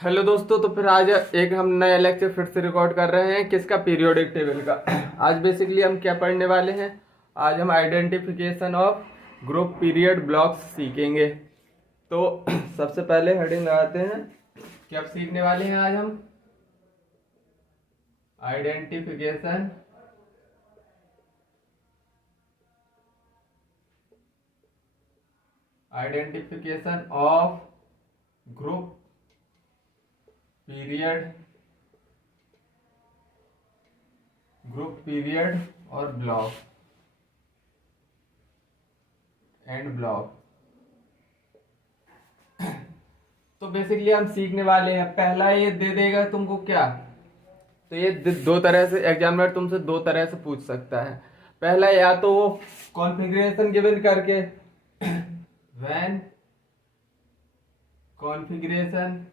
Hello दोस्तों, तो फिर आज एक हम नया लेक्चर फिर से रिकॉर्ड कर रहे हैं। किसका? पीरियोडिक टेबल का। आज बेसिकली हम क्या पढ़ने वाले हैं? आज हम identification of group period blocks सीखेंगे। तो सबसे पहले हेडिंग लगाते हैं। क्या सीखने वाले हैं आज हम? Identification identification of group period और ब्लॉक एंड ब्लॉक। तो बेसिकली हम सीखने वाले हैं। पहला ये दे देगा तुमको क्या, तो ये दो तरह से एग्जामिनर तुमसे दो तरह से पूछ सकता है। पहला, या तो वो कॉन्फ़िगरेशन गिवन करके when configuration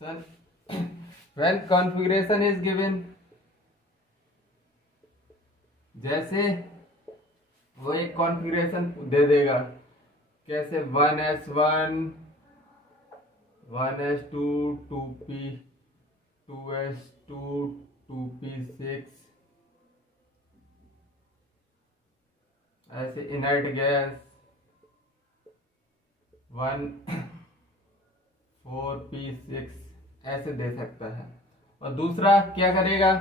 when configuration is given, जैसे वो एक कॉन्फ़िगरेशन दे देगा। कैसे? 1s1 1s2 2p 2s2 2p6, ऐसे इनर्ट गैस 1 4p6, ऐसे दे सकता है। और दूसरा क्या करेगा?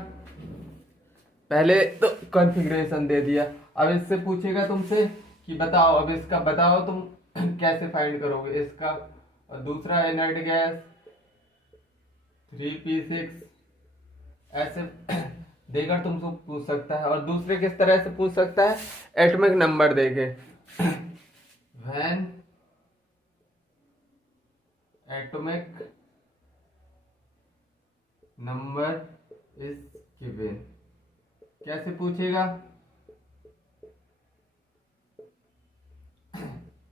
पहले तो कॉन्फ़िगरेशन दे दिया, अब इससे पूछेगा तुमसे कि बताओ, अब इसका बताओ तुम कैसे फाइंड करोगे इसका। और दूसरा इनर्ट गैस 3p6, ऐसे देकर तुमसे पूछ सकता है। और दूसरे किस तरह से पूछ सकता है? एटॉमिक नंबर देके when atomic number is given. कैसे पूछेगा?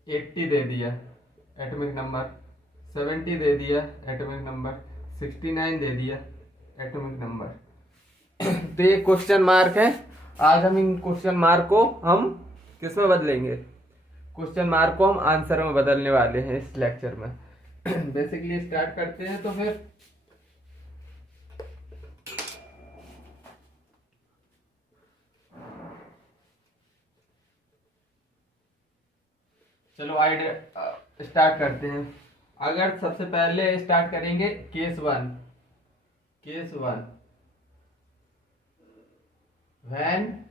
80 दे दिया एटॉमिक नंबर, 70 दे दिया एटॉमिक नंबर, 69 दे दिया एटॉमिक नंबर। तो ये क्वेश्चन मार्क है। आज हम इन क्वेश्चन मार्क को हम किस में बदलेंगे? क्वेश्चन मार्क को हम आंसर में बदलने वाले हैं इस लेक्चर में। बेसिकली स्टार्ट करते हैं। तो फिर चलो आइडिया स्टार्ट करते हैं। अगर सबसे पहले स्टार्ट करेंगे case one when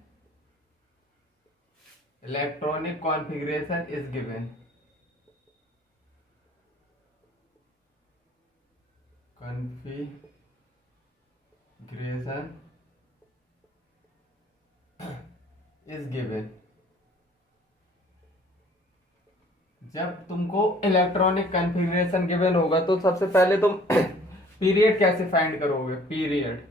electronic configuration is given. Configuration is given. जब तुमको इलेक्ट्रॉनिक कॉन्फ़िगरेशन गिवन होगा तो सबसे पहले तुम पीरियड कैसे फाइंड करोगे? पीरियड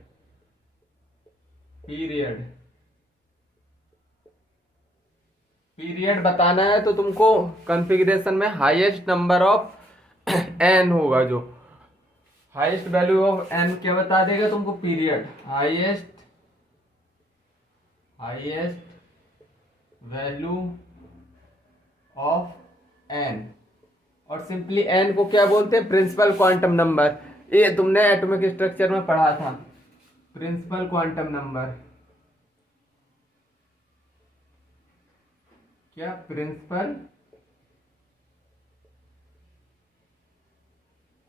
पीरियड बताना है तो तुमको कॉन्फ़िगरेशन में हाईएस्ट नंबर ऑफ एन होगा, जो हाईएस्ट वैल्यू ऑफ एन क्या बता देगा तुमको? Period highest value of N. और सिंपली एन को क्या बोलते हैं? Principal quantum number. ये तुमने एटॉमिक स्ट्रक्चर में पढ़ा था, प्रिंसिपल क्वांटम नंबर। क्या? Principal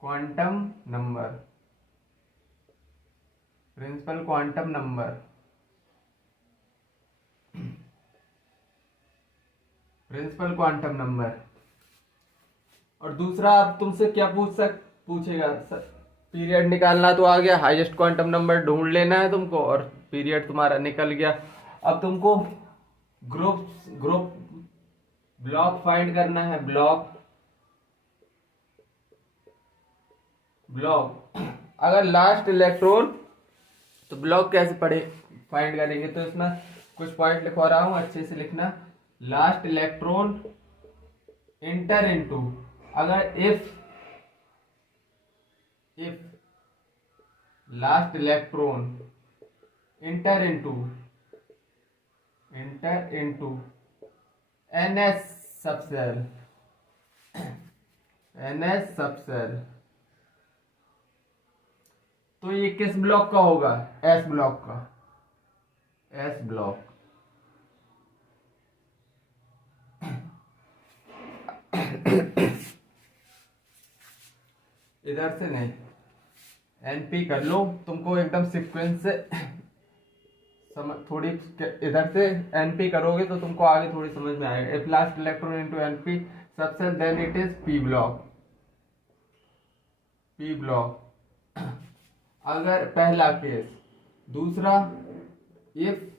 quantum number. Principal quantum number principal quantum number. और दूसरा अब तुमसे क्या पूछेगा? पीरियड निकालना तो आ गया, हाईएस्ट क्वांटम नंबर ढूंढ लेना है तुमको, और पीरियड तुम्हारा निकल गया। अब तुमको ग्रुप ब्लॉक फाइंड करना है। ब्लॉक अगर लास्ट इलेक्ट्रॉन, तो ब्लॉक कैसे फाइंड करेंगे? तो इसमें कुछ पॉइंट लिखवा रहा हूं, अच्छे से लिखना। लास्ट इलेक्ट्रॉन इंटर इनटू, अगर if last electron inter into ns subshell NS subshell. तो ये किस ब्लॉक का होगा? S ब्लॉक का, S ब्लॉक। इधर से नहीं, NP कर लो, तुमको एकदम सीक्वेंस से थोड़ी इधर से NP करोगे तो तुमको आगे थोड़ी समझ में आएगा। If last electron into NP subshell then it is P block. P block अगर पहला केस। दूसरा इफ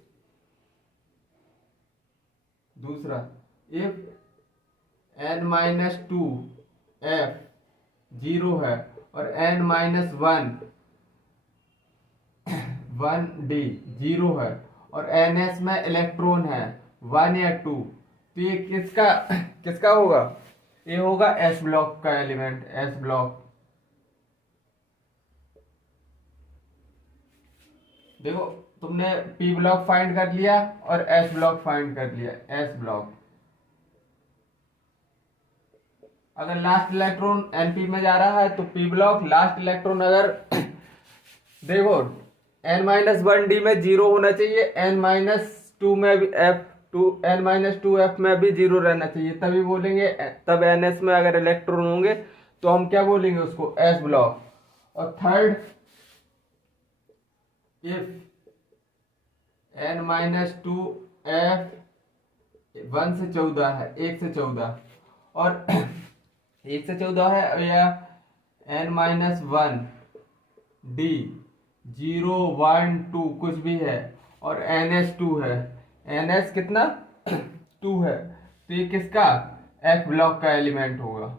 n-2 F 0 है और n-1 1D 0 है और NS में इलेक्ट्रॉन है 1 या 2, तो ये किसका होगा? ये होगा S ब्लॉक का एलिमेंट, S ब्लॉक। देखो तुमने P ब्लॉक फाइंड कर लिया और S ब्लॉक फाइंड कर लिया। S ब्लॉक अगर लास्ट इलेक्ट्रॉन NP में जा रहा है तो P ब्लॉक लास्ट इलेक्ट्रॉन अगर देखो n-1D में 0 होना चाहिए, n-2 में भी n-2F में भी 0 रहना चाहिए, तभी बोलेंगे। तब NS में अगर इलेक्ट्रॉन होंगे तो हम क्या बोलेंगे उसको? S block. और थर्ड इफ n-2F 1 से 14 है, 1 से 14 और 1 से 14 है, या n-1D 0 1 2 कुछ भी है और NS 2 है, NS कितना 2 है, तो ये किसका? F ब्लॉक का एलिमेंट होगा।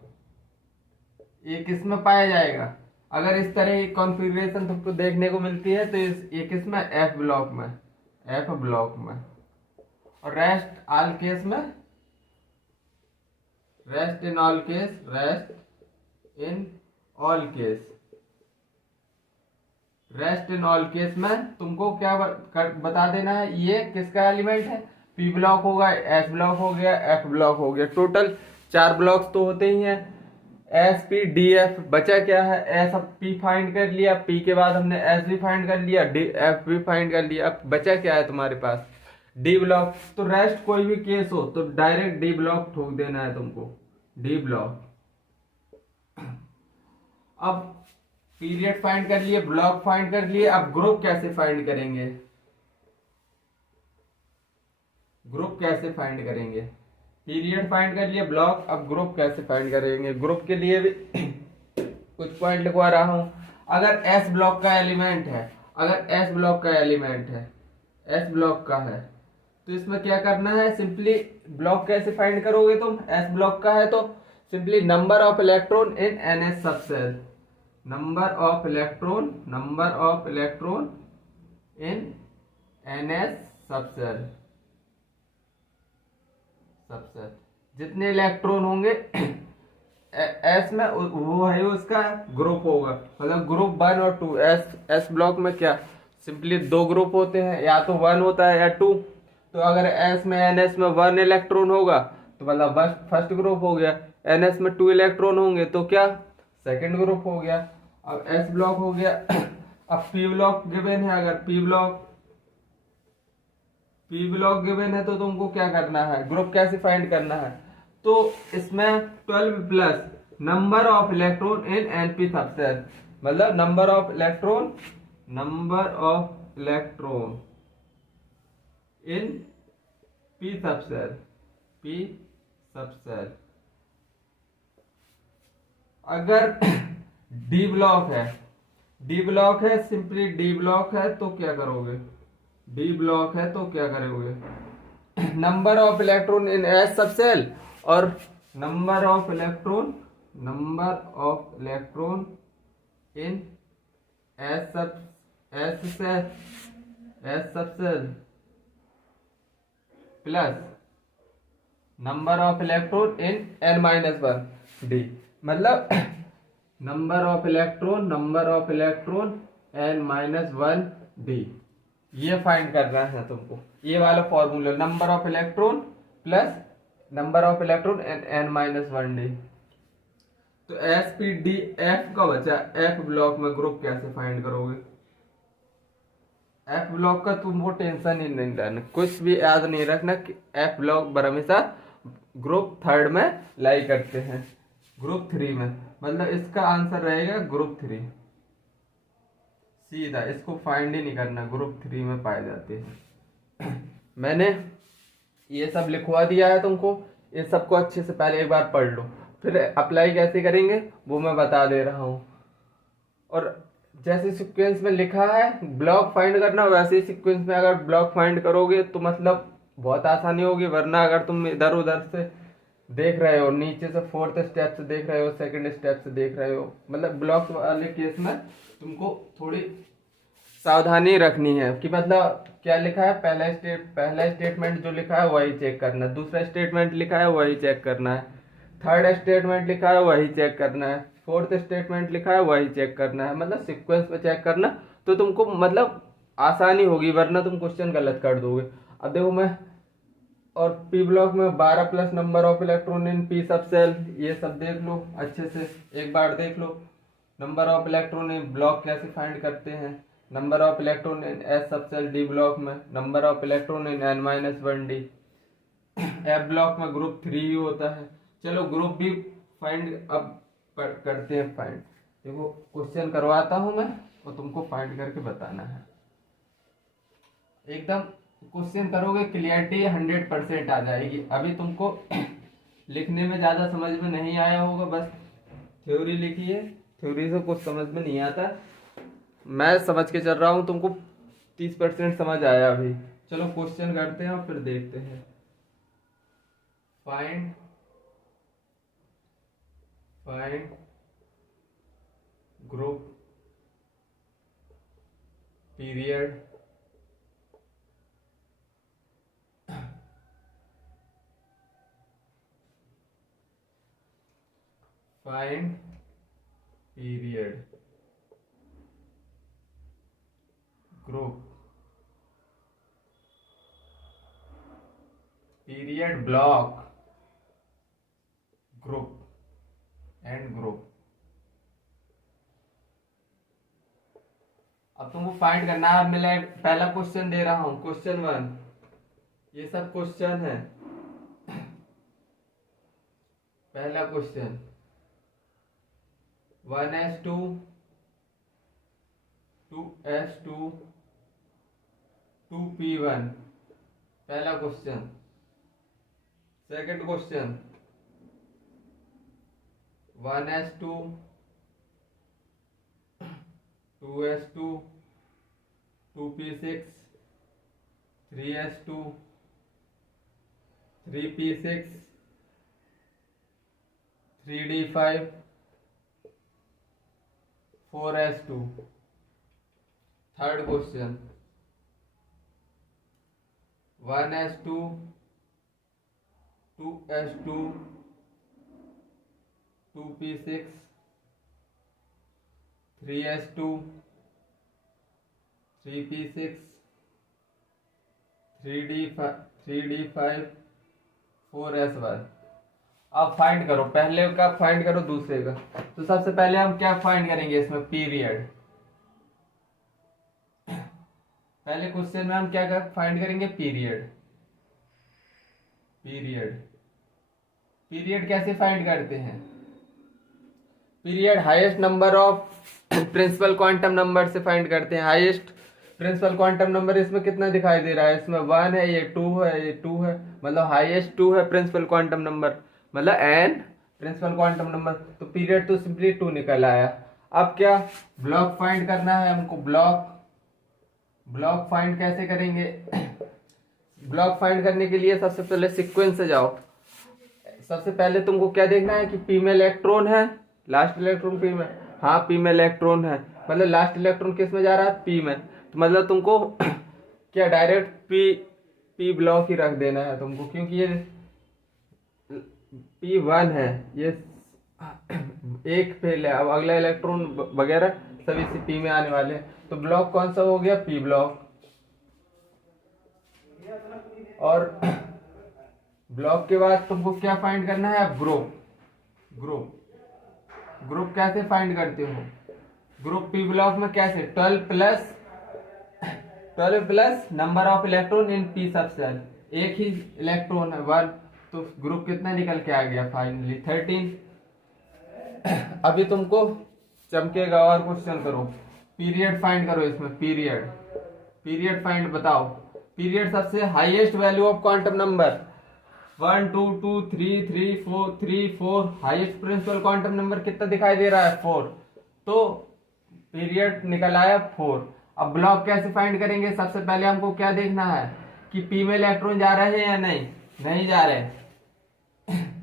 ये किस में पाया जाएगा? अगर इस तरह की कॉन्फ़िगरेशन तुमको देखने को मिलती है तो ये किस में? F ब्लॉक में, F ब्लॉक में। और रेस्ट ऑल केस में, rest in all case, rest in all case, rest in all case में तुमको क्या बता देना है? ये किसका एलिमेंट है? P ब्लॉक होगा, S ब्लॉक हो गया, F ब्लॉक हो गया। टोटल 4 ब्लॉक्स तो होते ही हैं। S P D F बचा क्या है? S अब P फाइंड कर लिया, P के बाद हमने S भी फाइंड कर लिया, D F भी फाइंड कर लिया। अब बचा क्या है तुम्हारे पास? D block. तो रेस्ट कोई भी केस हो तो डायरेक्ट D ब्लॉक ठोक देना है तुमको, D ब्लॉक। अब पीरियड फाइंड कर लिए, ब्लॉक फाइंड कर लिए, अब ग्रुप कैसे फाइंड करेंगे? ग्रुप कैसे फाइंड करेंगे? पीरियड फाइंड कर लिए, ब्लॉक, अब ग्रुप कैसे फाइंड करेंगे? ग्रुप के लिए भी कुछ पॉइंट लिखवा रहा हूं। अगर S ब्लॉक का एलिमेंट है, अगर S ब्लॉक का एलिमेंट है, S ब्लॉक का है, तो इसमें क्या करना है? सिंपली ब्लॉक कैसे फाइंड करोगे तुम? S ब्लॉक का है तो simply number of electron in NS subshell, number of electron in NS subshell, जितने इलेक्ट्रॉन होंगे S में वो है उसका ग्रुप होगा। मतलब ग्रुप 1 और 2। S ब्लॉक में क्या सिंपली 2 ग्रुप होते हैं, या तो 1 होता है या 2। तो अगर S में NS में 1 इलेक्ट्रॉन होगा तो मतलब फर्स्ट ग्रुप हो गया, NS में 2 इलेक्ट्रॉन होंगे तो क्या? सेकंड ग्रुप हो गया। अब S ब्लॉक हो गया। अब P ब्लॉक गिवन है, अगर P ब्लॉक गिवन है तो तुमको क्या करना है? ग्रुप कैसे फाइंड करना है? तो इसमें 12 plus number of electron in NP subshell, मतलब number of electron in P subshell, अगर D ब्लॉक है, सिंपली D ब्लॉक है तो क्या करोगे? D ब्लॉक है तो क्या करोगे? Number of electron in S subshell और number of electron in S subshell plus number of electron in n-1D, मतलब नंबर ऑफ इलेक्ट्रॉन n-1D, ये फाइंड करना है तुमको। ये वाला formula, number of electron plus number of electron n-1D। तो SPDF का बचा, F ब्लॉक में ग्रुप कैसे फाइंड करोगे? F ब्लॉक का तुमको टेंशन ही नहीं लेना, कुछ भी याद नहीं रखना कि F ब्लॉक पर हमेशा ग्रुप 3 में लाई करते हैं, ग्रुप 3 में, मतलब इसका आंसर रहेगा ग्रुप 3। सीधा इसको फाइंड ही नहीं करना, ग्रुप 3 में पाए जाते हैं। मैंने ये सब लिखवा दिया है तुमको, ये सबको अच्छे से पहले एक बार पढ़ लो, फिर अप्लाई कैसे करेंगे वो मैं बता दे रहा हूँ। और जैसे सीक्वेंस में लिखा है ब्लॉक फाइंड करना, वैसे ही सीक्वेंस में अगर ब्लॉक फाइंड करोगे तो मतलब बहुत आसानी होगी। वरना अगर तुम इधर उधर से देख रहे हो, नीचे से 4th स्टेप से देख रहे हो, 2nd स्टेप से देख रहे हो, मतलब ब्लॉक वाले केस में तुमको थोड़ी सावधानी रखनी है कि मतलब क्या लिखा है, पहला स्टेटमेंट जो लिखा है वही चेक करना है, दूसरा स्टेटमेंट लिखा है वही चेक करना है, 3rd स्टेटमेंट लिखा है वही चेक करना है, 4th स्टेटमेंट लिखा है वही चेक करना है, मतलब सीक्वेंस पे चेक करना, तो तुमको मतलब आसानी होगी, वरना तुम क्वेश्चन गलत कर दोगे। अब देखो मैं, और पी ब्लॉक में 12 plus number of electron in P subshell, ये सब देख लो अच्छे से, एक बार देख लो। Number of electron in block कैसे फाइंड करते हैं, number of electron in S subshell D block में, number of electron in n-1d। F block में ग्रुप 3 ही होता है। चलो ग्रुप भी फाइंड अब करते हैं फाइंड। देखो क्वेश्चन करवाता हूं मैं और तुमको फाइंड करके बताना है। एकदम क्वेश्चन करोगे क्लियरिटी 100% आ जाएगी। अभी तुमको लिखने में ज्यादा समझ में नहीं आया होगा, बस थ्योरी लिखी है, थ्योरी से कुछ समझ में नहीं आता, मैं समझ के चल रहा हूँ, तुमको 30% समझ आया अभी। चलो क्वेश्चन करते हैं और फिर देखते हैं। Find group period find period group period block group and group. अब तुमको फाइंड करना है। मैं पहला क्वेश्चन दे रहा हूं, क्वेश्चन 1, ये सब क्वेश्चन है। पहला क्वेश्चन 1s2 2s2 2p1, पहला question. Second question 1s2 2s2 2p6 3s2 3p6 3d5 4s2। Third question 1s2 2s2 2p6 3s2 3p6 3d5 4s1। अब फाइंड करो, पहले का फाइंड करो दूसरे का। तो सबसे पहले हम क्या फाइंड करेंगे इसमें, पीरियड। पहले क्वेश्चन में हम क्या फाइंड करेंगे, पीरियड। पीरियड कैसे फाइंड करते हैं, period highest number of principal quantum number से फाइंड करते हैं। हाईएस्ट प्रिंसिपल क्वांटम नंबर इसमें कितना दिखाई दे रहा है, इसमें 1 है, ये 2 है, ये 2 है, मतलब हाईएस्ट 2 है प्रिंसिपल क्वांटम नंबर, मतलब n प्रिंसिपल क्वांटम नंबर। तो पीरियड तो सिंपली 2 निकल आया। अब क्या ब्लॉक फाइंड करना है हमको। ब्लॉक फाइंड कैसे करेंगे, ब्लॉक फाइंड करने के लिए सबसे पहले सीक्वेंस से जाओ। सबसे पहले तुमको क्या देखना है कि पी में इलेक्ट्रॉन है, लास्ट इलेक्ट्रॉन पी में, हाँ पी में इलेक्ट्रॉन है, मतलब लास्ट इलेक्ट्रॉन किस में जा रहा है, पी में। तो मतलब तुमको क्या डायरेक्ट पी ब्लॉक ही रख देना है तुमको, क्योंकि ये P1 है, ये एक फेल है। अब अगला इलेक्ट्रॉन वगैरह सभी इसी पी में आने वाले हैं। तो ब्लॉक कौन सा हो गया, पी ब्लॉक। और ब्लॉक के बाद तुमको क्या फाइंड करना है, ग्रुप। ग्रुप कैसे फाइंड करते हो? ग्रुप पी ब्लॉक में कैसे? 12 plus number of electron in P सब सेल, एक ही इलेक्ट्रॉन है 1, तो ग्रुप कितना निकल के आ गया फाइनली 13। अभी तुमको चमकेगा और क्वेश्चन करो, पीरियड फाइंड करो इसमें, पीरियड फाइंड बताओ। पीरियड सबसे highest value of quantum number 1 2 2 3 3 4 3 4, highest principal quantum number कितना दिखाई दे रहा है 4, तो पीरियड निकल आया 4। अब ब्लॉक कैसे फाइंड करेंगे? सबसे पहले हमको क्या देखना है कि पी में इलेक्ट्रॉन जा रहे हैं या नहीं जा रहे।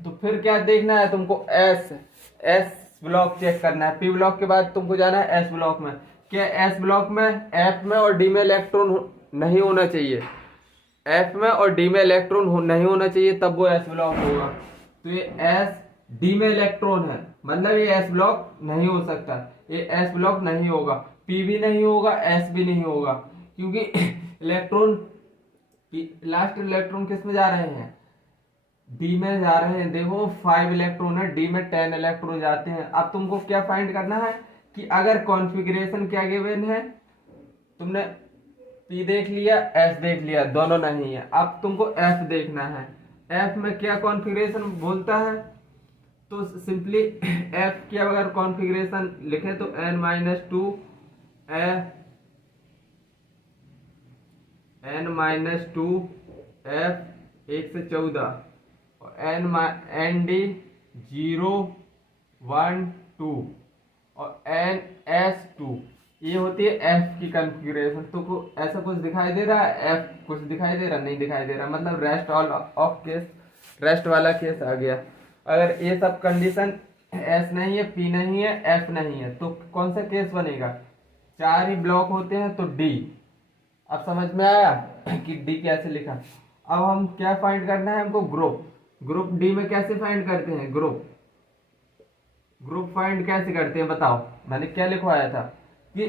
तो फिर क्या देखना है तुमको? एस ब्लॉक चेक करना है। पी ब्लॉक के बाद तुमको जाना है एस ब्लॉक में। क्या एस ब्लॉक में एफ में और डी में इलेक्ट्रॉन नहीं होना चाहिए, एफ में और डी में इलेक्ट्रॉन नहीं होना चाहिए, तब वो एस ब्लॉक होगा। तो ये एस डी में इलेक्ट्रॉन है, मतलब ये एस ब्लॉक नहीं हो सकता, ये एस ब्लॉक नहीं होगा, पी भी नहीं होगा, एस भी नहीं होगा, क्योंकि इलेक्ट्रॉन लास्ट इलेक्ट्रॉन किस में जा रहे हैं? डी में जा रहे हैं। देखो 5 इलेक्ट्रॉन है, डी में 10 इलेक्ट्रॉन जाते हैं। अब तुमको क्या फाइंड करना है कि अगर कॉन्फ़िगरेशन क्या गिवन है, तुमने पी देख लिया, एस देख लिया, दोनों नहीं है, अब तुमको एफ देखना है। एफ में क्या कॉन्फ़िगरेशन बोलता है? तो सिंपली एफ की अगर कॉन्फ़िगरेशन लिखे तो n-2 f 1 से 14 और nd 0 1 2 और ns2, ये होती है एफ की कॉन्फ़िगरेशन। तो ऐसा कुछ दिखाई दे रहा है? एफ कुछ दिखाई दे रहा? नहीं दिखाई दे रहा, मतलब rest all of case, rest वाला केस आ गया। अगर ये सब कंडीशन एस नहीं है, पी नहीं है, एफ नहीं है, तो कौन सा केस बनेगा? 4 ही ब्लॉक होते हैं, तो डी। अब समझ में आया कि डी कैसे लिखा। अब हम क्या फाइंड करना है हमको? ग्रुप डी में कैसे फाइंड करते हैं? ग्रुप फाइंड कैसे करते हैं बताओ? मैंने क्या लिखवाया था कि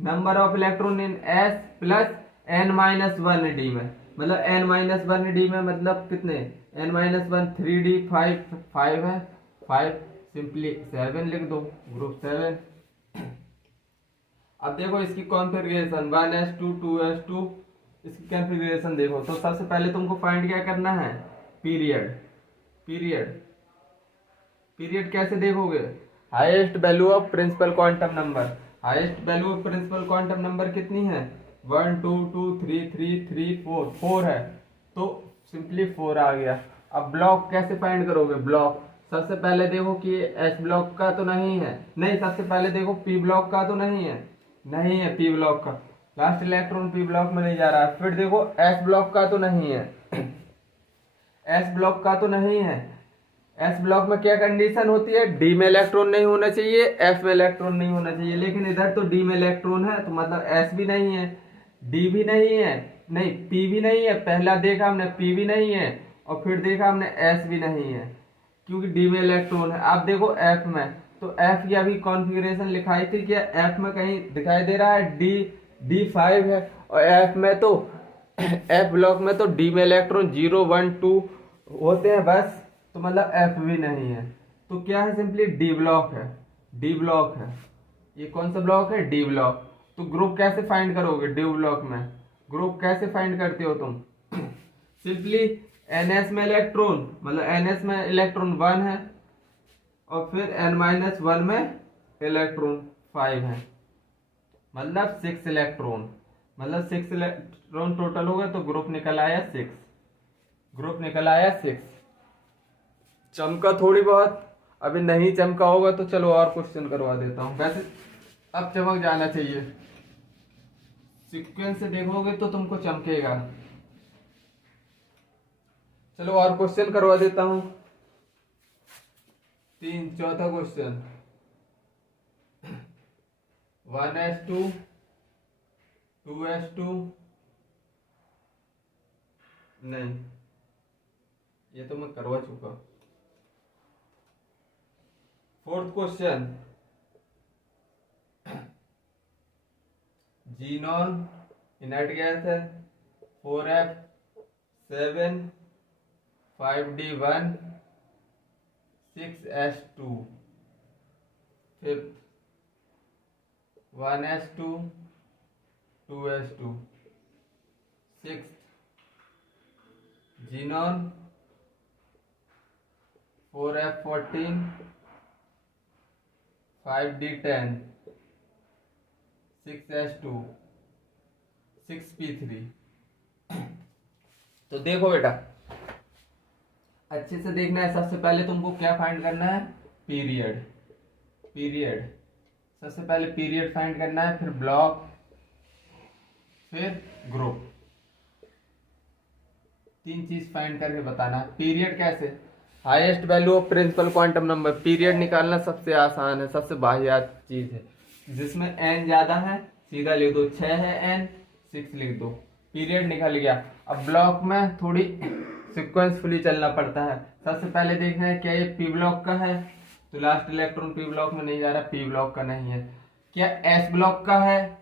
number of electron in S plus n-1 D में, मतलब n-1 डी में मतलब कितने? n-1 3d 5 है, 5 सिंपली 7 लिख दो, ग्रुप 7। अब देखो इसकी कॉन्फ़िगरेशन 1s2 2s2, इसकी कॉन्फ़िगरेशन देखो। तो सबसे पहले तुमको फाइंड क्या करना है? पीरियड कैसे देखोगे? Highest value of principal quantum number, highest value of principal quantum number कितनी है? 1 2 2 3 3 3 4 है, तो सिंपली 4 आ गया। अब ब्लॉक कैसे फाइंड करोगे? ब्लॉक सबसे पहले देखो कि एस ब्लॉक का तो नहीं है, नहीं, सबसे पहले देखो पी ब्लॉक का तो नहीं है पी ब्लॉक का, लास्ट इलेक्ट्रॉन पी ब्लॉक में नहीं जा रहा है। फिर देखो एस ब्लॉक का तो नहीं है, एस ब्लॉक का तो नहीं है। एस ब्लॉक में क्या कंडीशन होती है? डी में इलेक्ट्रॉन नहीं होना चाहिए, एफ में इलेक्ट्रॉन नहीं होना चाहिए, लेकिन इधर तो डी में इलेक्ट्रॉन है, तो मतलब एस भी नहीं है, डी भी नहीं है, नहीं पी भी नहीं है, पहला देखा हमने पी भी नहीं है, और फिर देखा हमने एस भी नहीं है, क्योंकि डी में इलेक्ट्रॉन है। अब देखो एफ में, तो एफ की अभी कॉन्फ़िगरेशन लिखाई थी, क्या एफ में कहीं दिखाई दे रहा है? डी 5 है, और एफ में तो एफ ब्लॉक में तो डी में इलेक्ट्रॉन 0 1 2 होते हैं बस, तो मतलब एफ भी नहीं है, तो क्या है? सिंपली डी ब्लॉक है। ये कौन सा ब्लॉक है? D block. तो ग्रुप कैसे फाइंड करोगे? डी ब्लॉक में ग्रुप कैसे फाइंड करते हो तुम? सिंपली ns में इलेक्ट्रॉन, मतलब ns में इलेक्ट्रॉन 1 है, और फिर n-1 में इलेक्ट्रॉन 5 है, मतलब 6 इलेक्ट्रॉन, मतलब 6 इलेक्ट्रॉन टोटल हो गए, तो ग्रुप निकल आया 6। चमका थोड़ी बहुत, अभी नहीं चमका होगा तो चलो और क्वेश्चन करवा देता हूँ। वैसे अब चमक जाना चाहिए, सीक्वेंस से देखोगे तो तुमको चमकेगा। चलो और क्वेश्चन करवा देता हूँ, 4था क्वेश्चन। 1s2 2s2, नहीं ये तो मैं करवा चुका। 4th question, xenon inert gas है, 4f7 5d1 6s2, fifth 1s2 2s2, sixth xenon 4f14 5d10 6s2 6p3। तो देखो बेटा, अच्छे से देखना है। सबसे पहले तुमको क्या फाइंड करना है? पीरियड। पीरियड सबसे पहले पीरियड फाइंड करना है, फिर ब्लॉक, फिर ग्रुप। तीन चीज फाइंड करके बताना। पीरियड कैसे? Highest value of principal quantum number. Period निकालना सबसे आसान है, सबसे वाहियात चीज है। जिसमें n ज्यादा है सीधा लिख दो, 6 है n 6 लिख दो, पीरियड निकल गया। अब ब्लॉक में थोड़ी सिक्वेंसफुली चलना पड़ता है। सबसे पहले देखना है क्या ये पी ब्लॉक का है, तो लास्ट इलेक्ट्रॉन पी ब्लॉक में नहीं जा रहा, पी ब्लॉक का नहीं है। क्या एस ब्लॉक का है?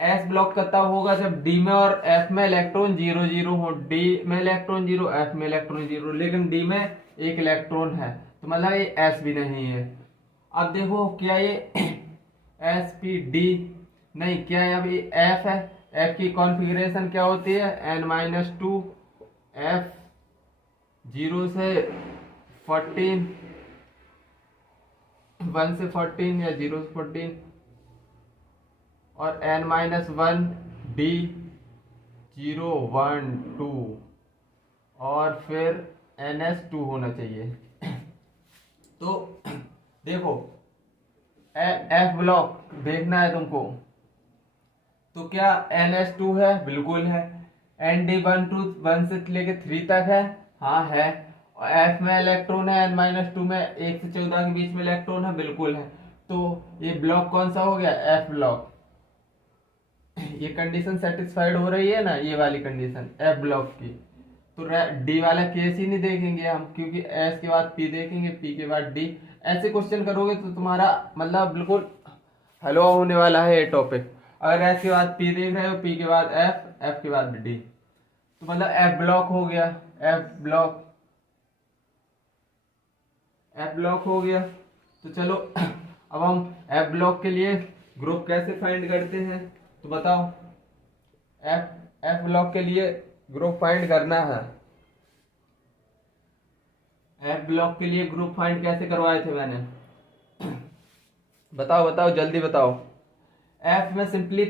एस ब्लॉक का तब होगा जब डी में और एफ में इलेक्ट्रॉन 0 0 हो। डी में इलेक्ट्रॉन 0, एफ में इलेक्ट्रॉन 0, लेकिन डी में एक इलेक्ट्रॉन है, तो मतलब ये एस भी नहीं है। अब देखो क्या ये एस पी डी नहीं, क्या है अभी एफ है। एफ की कॉन्फ़िगरेशन क्या होती है? n-2 एफ 0 से 14, 1 से 14 या 0 से 14, और n-1 डी 0 1 2, और फिर ns2 होना चाहिए। तो देखो एफ ब्लॉक देखना है तुमको, तो क्या ns2 है? बिल्कुल है। nd1 से लेके 3 तक है, हाँ है। और एफ में इलेक्ट्रॉन है n-2 में 1 से 14 के बीच में इलेक्ट्रॉन है, बिल्कुल है। तो ये ब्लॉक कौन सा हो गया? F block. ये कंडीशन सेटिस्फाइड हो रही है ना, ये वाली कंडीशन एफ ब्लॉक की। तो डी वाला केस ही नहीं देखेंगे हम, क्योंकि एस के बाद पी देखेंगे, पी के बाद डी। ऐसे क्वेश्चन करोगे तो तुम्हारा मतलब बिल्कुल हलवा होने वाला है ये टॉपिक। अगर एस के बाद पी देख रहे हो, पी के बाद एफ, एफ के बाद डी, तो मतलब एफ ब्लॉक हो गया। एफ ब्लॉक, एफ ब्लॉक हो गया। तो चलो अब हम एफ ब्लॉक के लिए ग्रुप कैसे फाइंड करते हैं, तो बताओ। एफ ब्लॉक के लिए ग्रुप फाइंड करना है। एफ ब्लॉक के लिए ग्रुप फाइंड कैसे करवाए थे मैंने? बताओ बताओ जल्दी बताओ। एफ में simply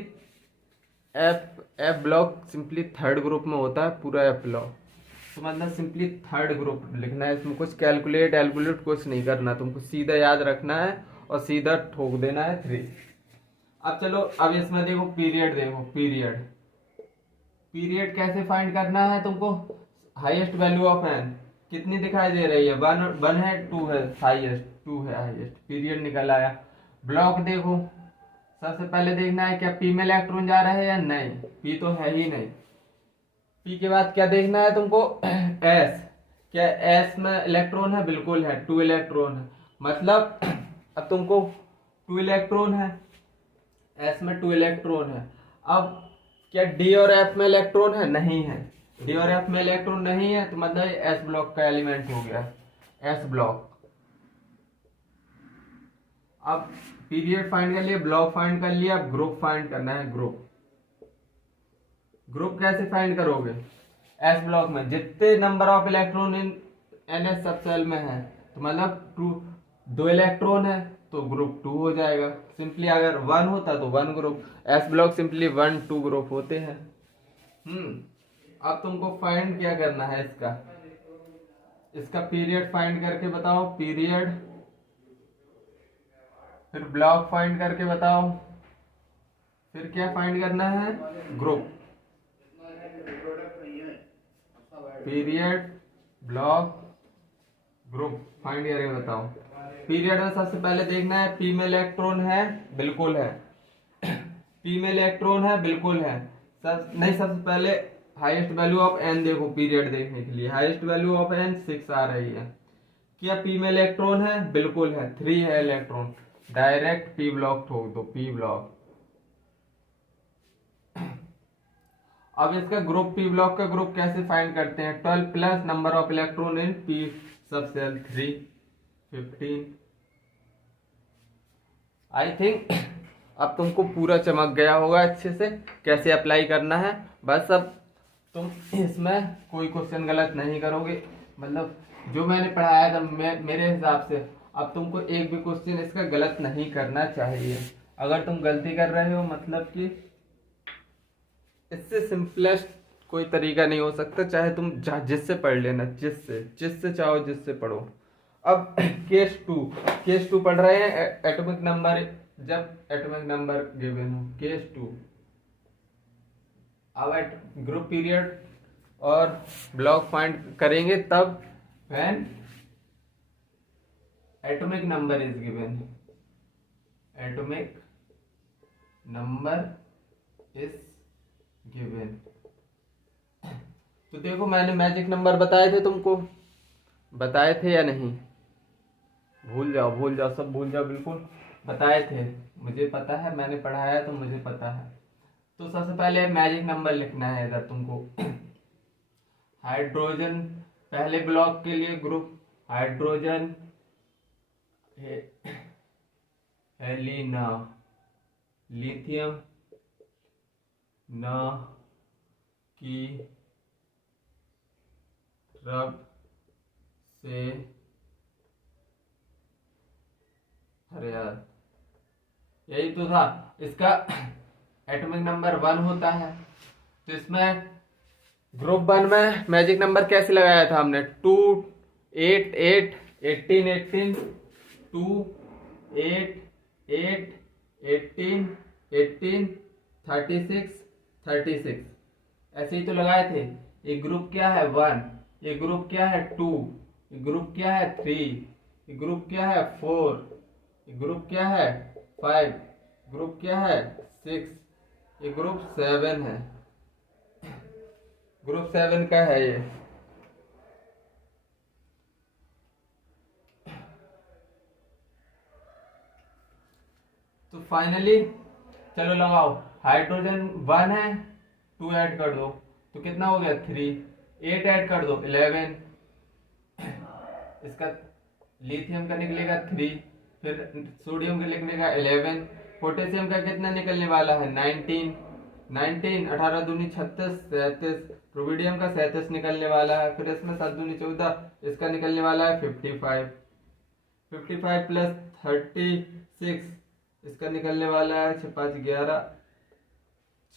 F block simply third group में होता है पूरा एफ ब्लॉक। तो मतलब सिंपली थर्ड ग्रुप लिखना है, इसमें कुछ कैलकुलेट कुछ नहीं करना, तुमको सीधा याद रखना है और सीधा ठोक देना है 3। अब चलो, अब इसमें देखो पीरियड, देखो पीरियड। पीरियड कैसे फाइंड करना है तुमको? हाईएस्ट वैल्यू ऑफ एन कितनी दिखाई दे रही है? 1 है, 2 है, हाईएस्ट 2 है हाईएस्ट, पीरियड निकल आया। ब्लॉक देखो, सबसे पहले देखना है क्या पी में इलेक्ट्रॉन जा रहा है या नहीं, पी तो है ही नहीं। पी के बाद क्या देखना है तुमको? एस, क्या एस में इलेक्ट्रॉन है? बिल्कुल है, 2 इलेक्ट्रॉन है। मतलब अब तुमको 2 इलेक्ट्रॉन है, एस में 2 इलेक्ट्रॉन है। अब क्या डी और एफ में इलेक्ट्रॉन है? नहीं है। डी और एफ में इलेक्ट्रॉन नहीं है, तो मतलब एस ब्लॉक का एलिमेंट हो गया, एस ब्लॉक। अब पीरियड फाइंड कर लिया, ब्लॉक फाइंड कर लिया, अब ग्रुप फाइंड करना है। ग्रुप कैसे फाइंड करोगे? एस ब्लॉक में जितने number of electron in NS सब सेल में है, तो मतलब 2 इलेक्ट्रॉन है तो ग्रुप 2 हो जाएगा। सिंपली अगर 1 होता तो 1 group. S block simply 1 2 group होते हैं। अब तुमको फाइंड क्या करना है? इसका पीरियड फाइंड करके बताओ, पीरियड, फिर ब्लॉक फाइंड करके बताओ, फिर क्या फाइंड करना है? Group. Period, block, group find करके बताओ। पीरियड में सबसे पहले देखना है पी में इलेक्ट्रॉन है? बिल्कुल है। पी में इलेक्ट्रॉन है? बिल्कुल है। सबसे पहले हाईएस्ट वैल्यू ऑफ एन देखो, पीरियड देखने के लिए हाईएस्ट वैल्यू ऑफ एन 6 आ रही है। क्या पी में इलेक्ट्रॉन है? बिल्कुल है, 3 है इलेक्ट्रॉन। डायरेक्ट पी ब्लॉक ठोक दो, पी ब्लॉक। अब इसका ग्रुप, पी ब्लॉक का ग्रुप कैसे फाइंड करते हैं? 12 plus number of electron in P सब सेल 3 15 आई थिंक अब तुमको पूरा चमक गया होगा अच्छे से कैसे अप्लाई करना है। बस अब तुम इसमें कोई क्वेश्चन गलत नहीं करोगे, मतलब जो मैंने पढ़ाया था मेरे हिसाब से अब तुमको एक भी क्वेश्चन इसका गलत नहीं करना चाहिए। अगर तुम गलती कर रहे हो मतलब कि इससे सिंपलेस्ट कोई तरीका नहीं हो सकता, चाहे तुम जिससे पढ़ लेना, जिससे जिससे चाहो जिससे पढ़ो। अब केस टू पढ़ रहे हैं एटॉमिक नंबर, जब एटॉमिक नंबर गिवन हो केस टू। अब एट ग्रुप पीरियड और ब्लॉक फाइंड करेंगे तब when atomic number is given, atomic number is given. तो देखो मैंने मैजिक नंबर बताए थे तुमको, बताए थे या नहीं? भूल जाओ सब भूल जाओ, बिल्कुल बताए थे, मुझे पता है, मैंने पढ़ाया तो मुझे पता है। तो सबसे पहले मैजिक नंबर लिखना है इधर तुमको। हाइड्रोजन पहले ब्लॉक के लिए ग्रुप हाइड्रोजन हेलिना, लिथियम न की रब से, अरे यार यही तो था इसका, एटॉमिक नंबर 1 होता है। तो इसमें ग्रुप 1 में मैजिक नंबर कैसे लगाया था हमने? 2 8 8 18 18 2 8 8 18 18 36 36, ऐसे ही तो लगाए थे। ये ग्रुप क्या है 1, ये ग्रुप क्या है 2, ये ग्रुप क्या है 3, ये ग्रुप क्या है 4, ये ग्रुप क्या है 5, ग्रुप क्या है 6, ये ग्रुप 7 है, ग्रुप 7 का है ये। तो फाइनली चलो लगाओ, हाइड्रोजन 1 है, 2 ऐड कर दो तो कितना हो गया 3, 8 ऐड कर दो 11, इसका लिथियम का निकलेगा 3, फिर सोडियम का निकलेगा 11, पोटेशियम का कितना निकलने वाला है 19, 19 18 दूनी 36 37, रुबिडियम का 37 निकलने वाला है, फिर इसमें 7 दूनी 14, इसका निकलने वाला है 55, 55 प्लस 36 इसका निकलने वाला है 6 5 11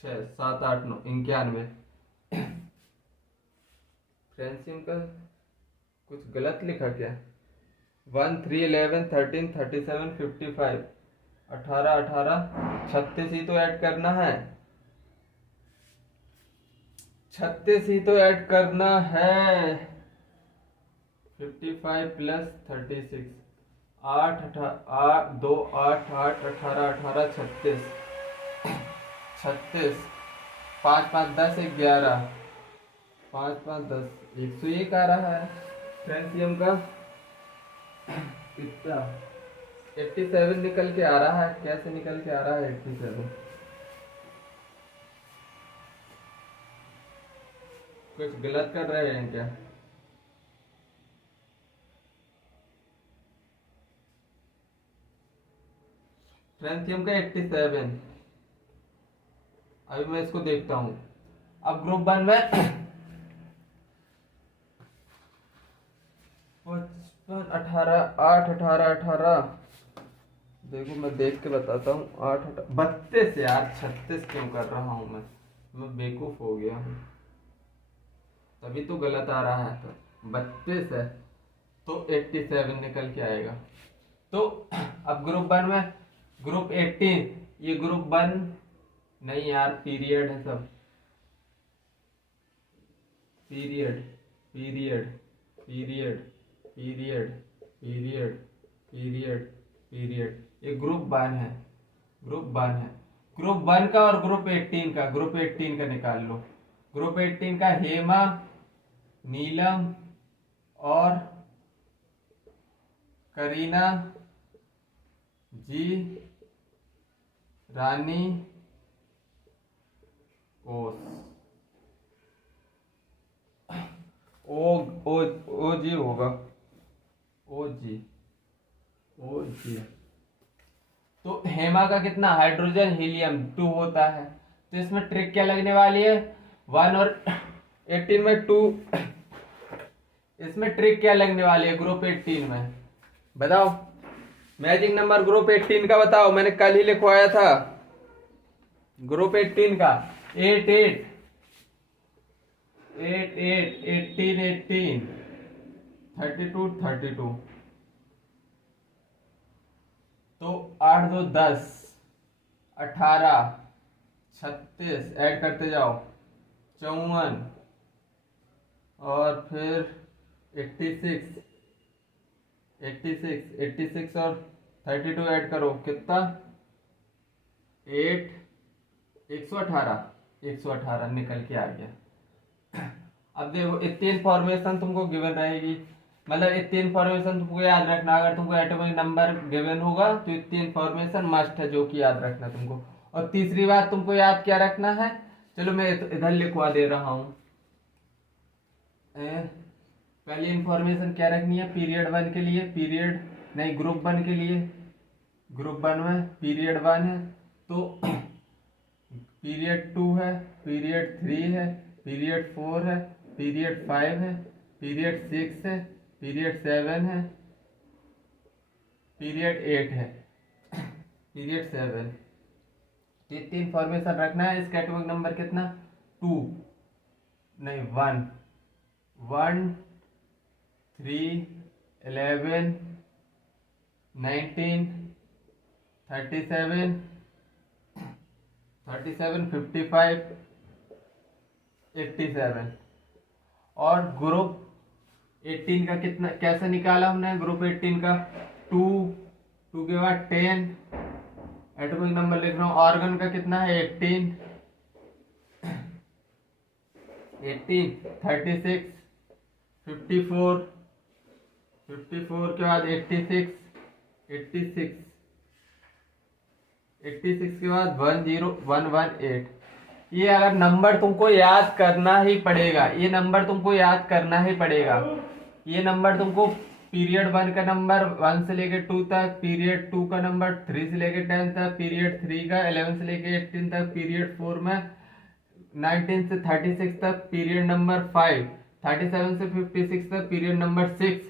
6 7 8 9 91। फ्रेंसियम का कुछ गलत लिखा क्या? 1 3 11 13 37 55 18 18 36 ही तो ऐड करना है, 36 ही तो ऐड करना है। 55 प्लस 36 8 2 8 8 18 18 36 36 5 5 10 11 5 5 10 101 आ रहा है फ्रेंसियम का। कितना 87 निकल के आ रहा है, कैसे निकल के आ रहा है 87? कुछ गलत कर रहे हैं क्या? फ्रेंसियम का 87, अभी मैं इसको देखता हूं। अब ग्रुप 1 में 55 18 8 18 18, देखो मैं देख के बताता हूँ। 8 32 यार, 36 क्यों कर रहा हूँ मैं बेवकूफ हो गया हूँ, तभी तो गलत आ रहा है। तो 32 है तो 87 निकल के आएगा। तो अब ग्रुप 1 में ग्रुप 18, ये ग्रुप 1 नहीं यार, पीरियड है सब, period period period period period period period, ये ग्रुप 1 है, ग्रुप 1 है। ग्रुप 1 का और ग्रुप 18 का, ग्रुप 18 का निकाल लो। ग्रुप 18 का हेमा, नीलम और करीना जी, रानी, ओस, ओ जी होगा, ओ जी तो हेमा का कितना, हाइड्रोजन हीलियम 2 होता है। तो इसमें ट्रिक क्या लगने वाली है, 1 और 18 में 2, इसमें ट्रिक क्या लगने वाली है ग्रुप 18 में, बताओ। मैजिक नंबर ग्रुप 18 का बताओ, मैंने कल ही लिखवाया था ग्रुप 18 का। 8 8 8 8 18 18 32 32। तो 8 2 10 18 36 ऐड करते जाओ 54 और फिर 86 86 और 32 ऐड करो कितना 8 118 निकल के आ गया। अब देखो इतनी इंफॉर्मेशन तुमको गिवन रहेगी, मतलब इतनी इंफॉर्मेशन तुमको याद रखना। अगर तुमको एटॉमिक नंबर गिवन होगा तो इतनी इंफॉर्मेशन मस्ट है जो कि याद रखना तुमको। और तीसरी बात तुमको याद क्या रखना है, चलो मैं इधर लिखवा दे रहा हूं। पहली इंफॉर्मेशन क्या रखनी है, पीरियड 1 के लिए, पीरियड नहीं ग्रुप 1 के लिए, ग्रुप 1 में पीरियड 1 है, तो पीरियड 2 है, पीरियड 3 है, पीरियड 4 है, पीरियड 5 है, पीरियड 6 है, पीरियड 7 है, पीरियड 8 है, पीरियड 7। इतनी इंफॉर्मेशन रखना है। इसका एटॉमिक नंबर कितना 2 नहीं 1 1 3 11 19 37 55 87। और ग्रुप 18 का कितना कैसे निकाला हमने, ग्रुप 18 का 2 के बाद 10, एटॉमिक नंबर लिख रहा हूं। ऑर्गन का कितना है 18 36 54 के बाद 86 के बाद 10118। ये अगर नंबर तुमको याद करना ही पड़ेगा, ये नंबर तुमको याद करना ही पड़ेगा। ये नंबर तुमको पीरियड 1 का नंबर 1 से लेके 2 तक, पीरियड 2 का नंबर 3 से लेके 10 तक, पीरियड 3 का 11 से लेके 18 तक, पीरियड 4 में 19 से 36 तक, पीरियड नंबर 5 37 से 56 तक, पीरियड नंबर 6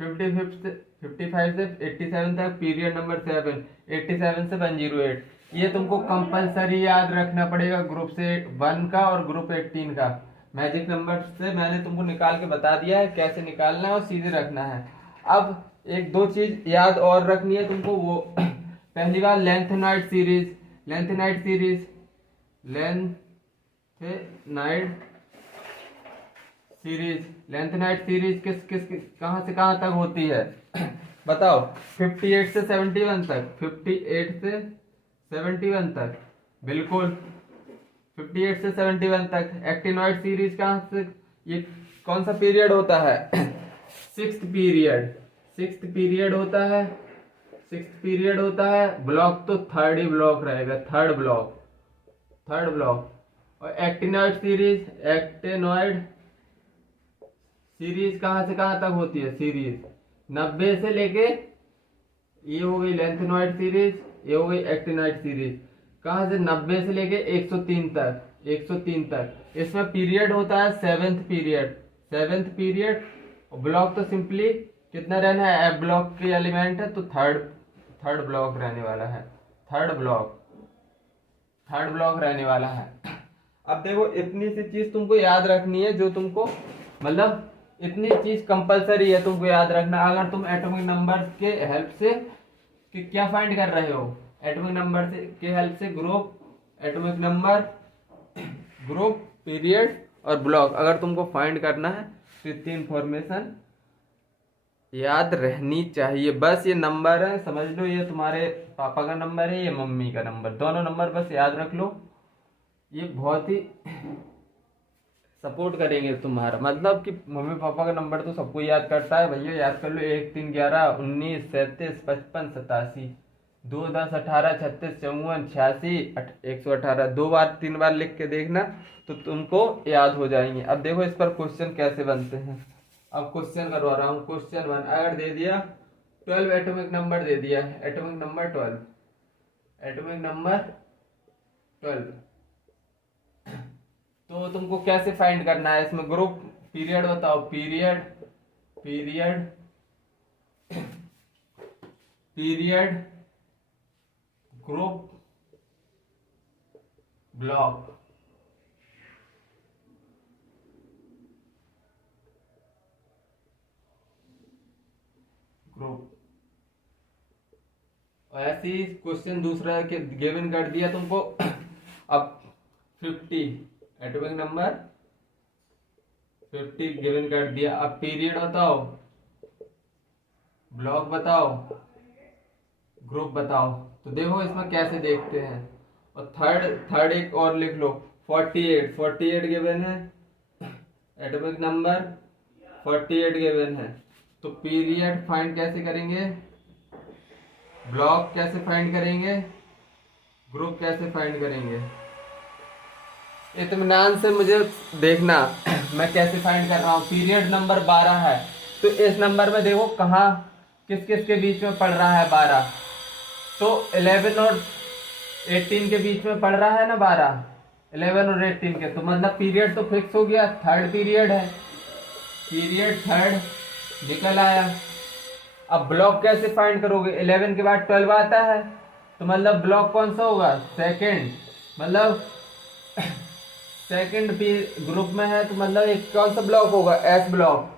55 से 87 तक, पीरियड नंबर 7 87 से 108। ये तुमको कंपलसरी याद रखना पड़ेगा ग्रुप से 1 का और ग्रुप 18 का। मैजिक नंबर से मैंने तुमको निकाल के बता दिया है कैसे निकालना है और सीधे रखना है। अब एक दो चीज याद और रखनी है तुमको, वो पहली बात लेंथेनॉइड सीरीज, लेंथेनॉइड सीरीज किस किस कहां से कहां तक होती है बताओ। 58 से 71 तक, 58 से 71 तक, बिल्कुल 58 से 71 तक। एक्टिनॉइड सीरीज कहां से, ये कौन सा पीरियड होता है सिक्स्थ पीरियड होता है, सिक्स्थ पीरियड होता है। ब्लॉक तो थर्ड ही ब्लॉक रहेगा, थर्ड ब्लॉक। और एक्टिनॉइड सीरीज कहां से कहां तक होती है, सीरीज 90 से लेके, ये हो गई लेंथेनॉइड सीरीज, ये हो गई एक्टिनॉइड सीरीज। कहां से 90 से लेके 103 तक। इसमें पीरियड होता है सेवेंथ पीरियड। ब्लॉक तो सिंपली कितना रहना है, एफ ब्लॉक के एलिमेंट है तो थर्ड ब्लॉक रहने वाला है, थर्ड ब्लॉक रहने वाला है। अब देखो इतनी सी चीज तुमको याद रखनी है, जो तुमको मतलब इतनी चीज कंपलसरी है तुमको याद रखना। अगर तुम एटॉमिक नंबर के हेल्प से कि क्या फाइंड कर रहे हो, एटॉमिक नंबर से के हेल्प से एटॉमिक नंबर, ग्रुप, पीरियड और ब्लॉक अगर तुमको फाइंड करना है तो इतनी इंफॉर्मेशन याद रहनी चाहिए। बस ये नंबर है, समझ लो ये तुम्हारे पापा का नंबर है, ये मम्मी का नंबर, दोनों नंबर बस याद रख लो। ये बहुत ही सपोर्ट करेंगे तुम्हारा, मतलब कि मम्मी पापा का नंबर तो सबको याद करता है भैया, याद कर लो 1 3 11 19 37 55 87 2 10 18 36 54 86 118। 2 बार 3 बार लिख के देखना तो तुमको याद हो जाएंगे। अब देखो इस पर क्वेश्चन कैसे बनते हैं। अब क्वेश्चन करवा रहा हूँ। क्वेश्चन 1 अगर दे दिया 12 एटॉमिक नंबर दे दिया, एटॉमिक नंबर 12, एटॉमिक नंबर 12। तो तुमको कैसे फाइंड करना है इसमें? ग्रुप पीरियड बताओ, period period period group block. Group. और ऐसे ही क्वेश्चन दूसरा के गिवन कर दिया तुमको। अब 50 एटॉमिक नंबर 50 गिवन कर दिया। अब पीरियड बताओ, ब्लॉक बताओ, ग्रुप बताओ। तो देखो इसमें कैसे देखते हैं। और थर्ड एक और लिख लो, 48 गिवन है, एटॉमिक नंबर 48 गिवन है। तो पीरियड फाइंड कैसे करेंगे, ब्लॉक कैसे फाइंड करेंगे, ग्रुप कैसे फाइंड करेंगे? इत्मीनान से मुझे देखना मैं कैसे फाइंड कर रहा हूँ। पीरियड नंबर 12 है, तो इस नंबर में देखो कहाँ किस किस के बीच में पड़ रहा है 12। तो 11 और 18 के बीच में पड़ रहा है ना 12, 11 और 18 के। तो मतलब पीरियड तो फिक्स हो गया, थर्ड पीरियड है, पीरियड थर्ड निकल आया। अब ब्लॉक कैसे फाइंड करोगे? 11 के बाद 12 आता है, तो मतलब ब्लॉक कौन सा होगा? सेकंड। मतलब सेकंड ग्रुप में है, तो मतलब एक कौन सा ब्लॉक होगा? S block.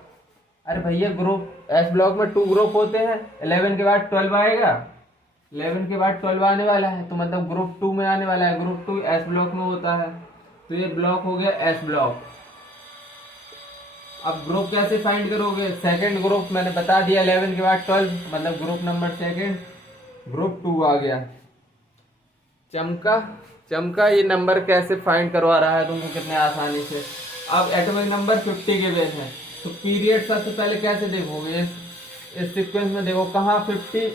अरे भैया ग्रुप एस ब्लॉक में 2 ग्रुप होते हैं, 11 के बाद 12 आएगा, 11 के बाद 12 आने वाला है, तो मतलब ग्रुप 2 में आने वाला है। ग्रुप 2 एस ब्लॉक में होता है, तो ये ब्लॉक हो गया एस ब्लॉक। अब ग्रुप कैसे फाइंड करोगे? सेकंड ग्रुप मैंने बता दिया, 11 के बाद 12, मतलब ग्रुप नंबर सेकंड, ग्रुप 2 आ गया। चमका ये नंबर कैसे फाइंड करवा रहा है तुमको कितने आसानी से। अब एटॉमिक नंबर 50 के बेस है, तो पीरियड सबसे पहले कैसे देखोगे? इस सीक्वेंस में देखो कहाँ 50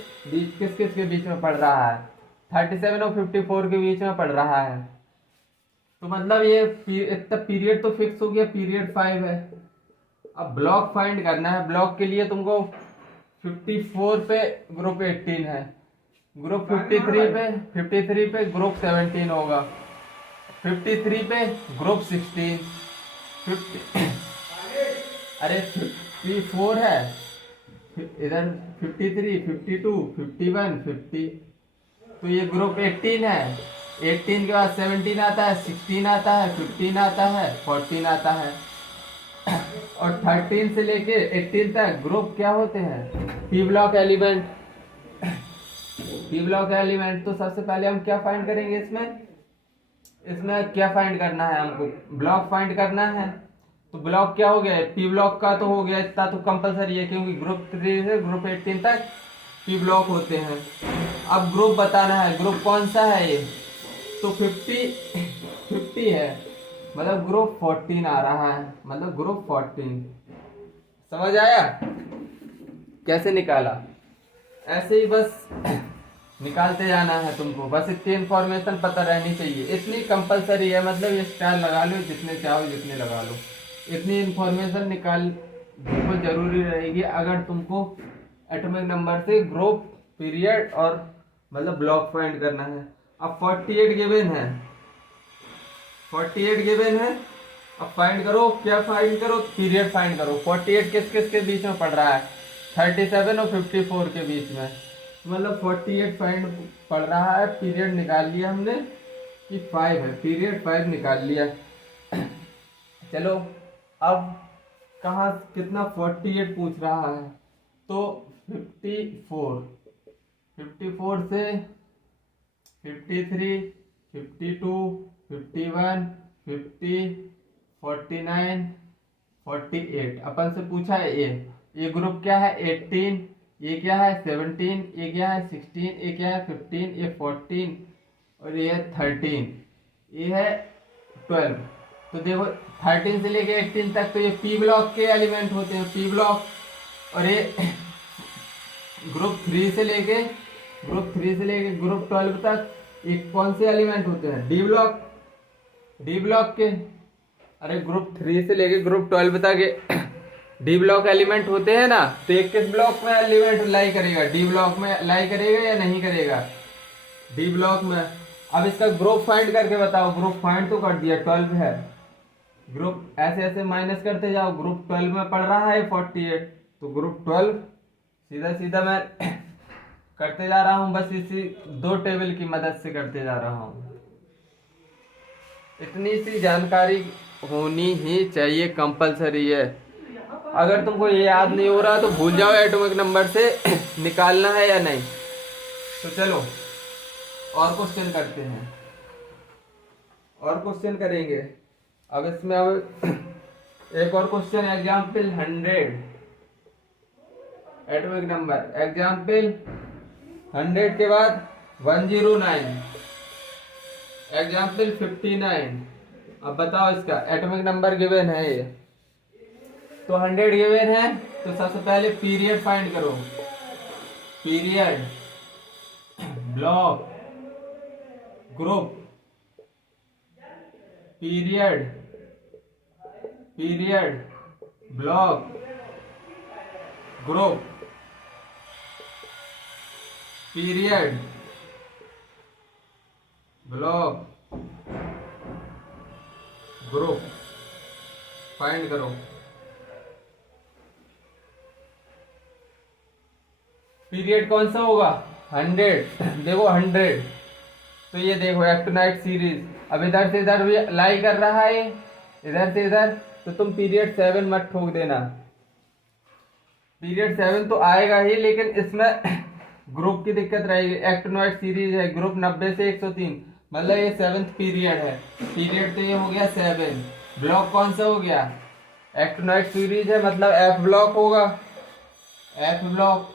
किस किस के बीच में पड़ रहा है, 37 और 54 के बीच में पड़ रहा है। तो मतलब ये इतना पीरियड तो फिक्स हो गया, पीरियड 5 है। अब ब्लॉक फाइंड करना है। ब्लॉक के लिए तुमको 54 पे ग्रुप 18 है, ग्रुप 53 पे ग्रुप 17 होगा, 53 पे ग्रुप 16, 50 अरे 54 है, इधर 53, 52, 51, 50, तो ये ग्रुप 18 है। 18 के बाद 17 आता है, 16 आता है, 15 आता है, 14 आता है। और 13 से लेके 18 तक ग्रुप क्या होते हैं? P block element. P block element. तो सबसे पहले हम क्या फाइंड करेंगे इसमें क्या फाइंड करना है हमको? ब्लॉक फाइंड करना है। तो ब्लॉक क्या हो गया? पी ब्लॉक का तो हो गया, इतना तो कंपलसरी है, क्योंकि ग्रुप 3 से ग्रुप 18 तक पी ब्लॉक होते हैं। अब ग्रुप बताना है, ग्रुप कौन सा है ये? तो 50 है, मतलब ग्रुप 14 आ रहा है, मतलब ग्रुप 14। समझ आया कैसे निकाला? ऐसे ही बस निकालते जाना है तुमको, बस इतनी इन्फॉर्मेशन पता रहनी चाहिए, इतनी कंपलसरी है। मतलब ये स्टाइल लगा लो जितने चाहो, जितने लगा लो, इतनी इन्फॉर्मेशन निकाल बिल्कुल जरूरी रहेगी अगर तुमको एटॉमिक नंबर से ग्रुप, पीरियड और मतलब ब्लॉक फाइंड करना है। अब 48 गिवन है, 48 गिवन है। अब फाइंड करो, क्या फाइंड करो? पीरियड फाइंड करो। 48 किस किस के बीच में पड़ रहा है? 37 और 54 के बीच में, मतलब 48 फाइंड पड़ रहा है। पीरियड निकाल लिया हमने कि 5 है, पीरियड 5 निकाल लिया। चलो अब कहाँ कितना 48 पूछ रहा है, तो 54 से 53, 52, 51, 50, 49, 48 अपन से पूछा है। ये ग्रुप क्या है? 18, ये क्या है? 17, ये क्या है? 16, ये क्या है? 15, ये 14 और ये 13, ये है 12। तो देखो 13 से लेके 18 तक तो ये पी ब्लॉक के एलिमेंट होते हैं, पी ब्लॉक। और ये ग्रुप 3 से लेके ग्रुप 12 तक एक कौन से एलिमेंट होते हैं? डी ब्लॉक के। अरे ग्रुप 3 से लेके ग्रुप 12 तक डी ब्लॉक एलिमेंट होते हैं ना। तो एक किस ब्लॉक में एलिमेंट लाई करेगा? डी ब्लॉक में लाई करेगा या नहीं करेगा? डी ब्लॉक में। अब इसका ग्रुप फाइंड करके बताओ। ग्रुप फाइंड तो कर दिया, 12 है। ग्रुप ऐसे ऐसे माइनस करते जाओ, ग्रुप 12 में पड़ रहा है 48, तो ग्रुप 12 सीधा सीधा मैं करते जा रहा हूं, बस इसी दो टेबल की मदद से करते जा रहा हूं। इतनी सी जानकारी होनी ही चाहिए, कंपलसरी है। अगर तुमको ये याद नहीं हो रहा तो भूल जाओ एटॉमिक नंबर से निकालना है या नहीं। तो चलो और क्वेश्चन करते हैं, और क्वेश्चन करेंगे। अब इसमें अब एक और question, example 100 atomic number. Example 100 के बाद 109, एग्जाम्पल 59। अब बताओ इसका एटॉमिक नंबर गिवन है ये, तो 100 गिवन है, तो सबसे पहले पीरियड फाइंड करो। Period, block, group, period, period, block, group, period, block, group find करो। पीरियड कौन सा होगा? 100। देखो 100, तो ये देखो एक्टिनाइट सीरीज। अब इधर से इधर भी लाई कर रहा है, इधर से इधर, तो तुम पीरियड 7 मत ठोक देना। पीरियड 7 तो आएगा ही, लेकिन इसमें ग्रुप की दिक्कत रहेगी। एक्टिनाइट सीरीज है, ग्रुप 90 से 103, मतलब ये 7th पीरियड है। पीरियड तो ये हो गया 7। ब्लॉक कौन सा हो गया? एक्टिनाइट सीरीज है, मतलब एफ ब्लॉक होगा, एफ ब्लॉक।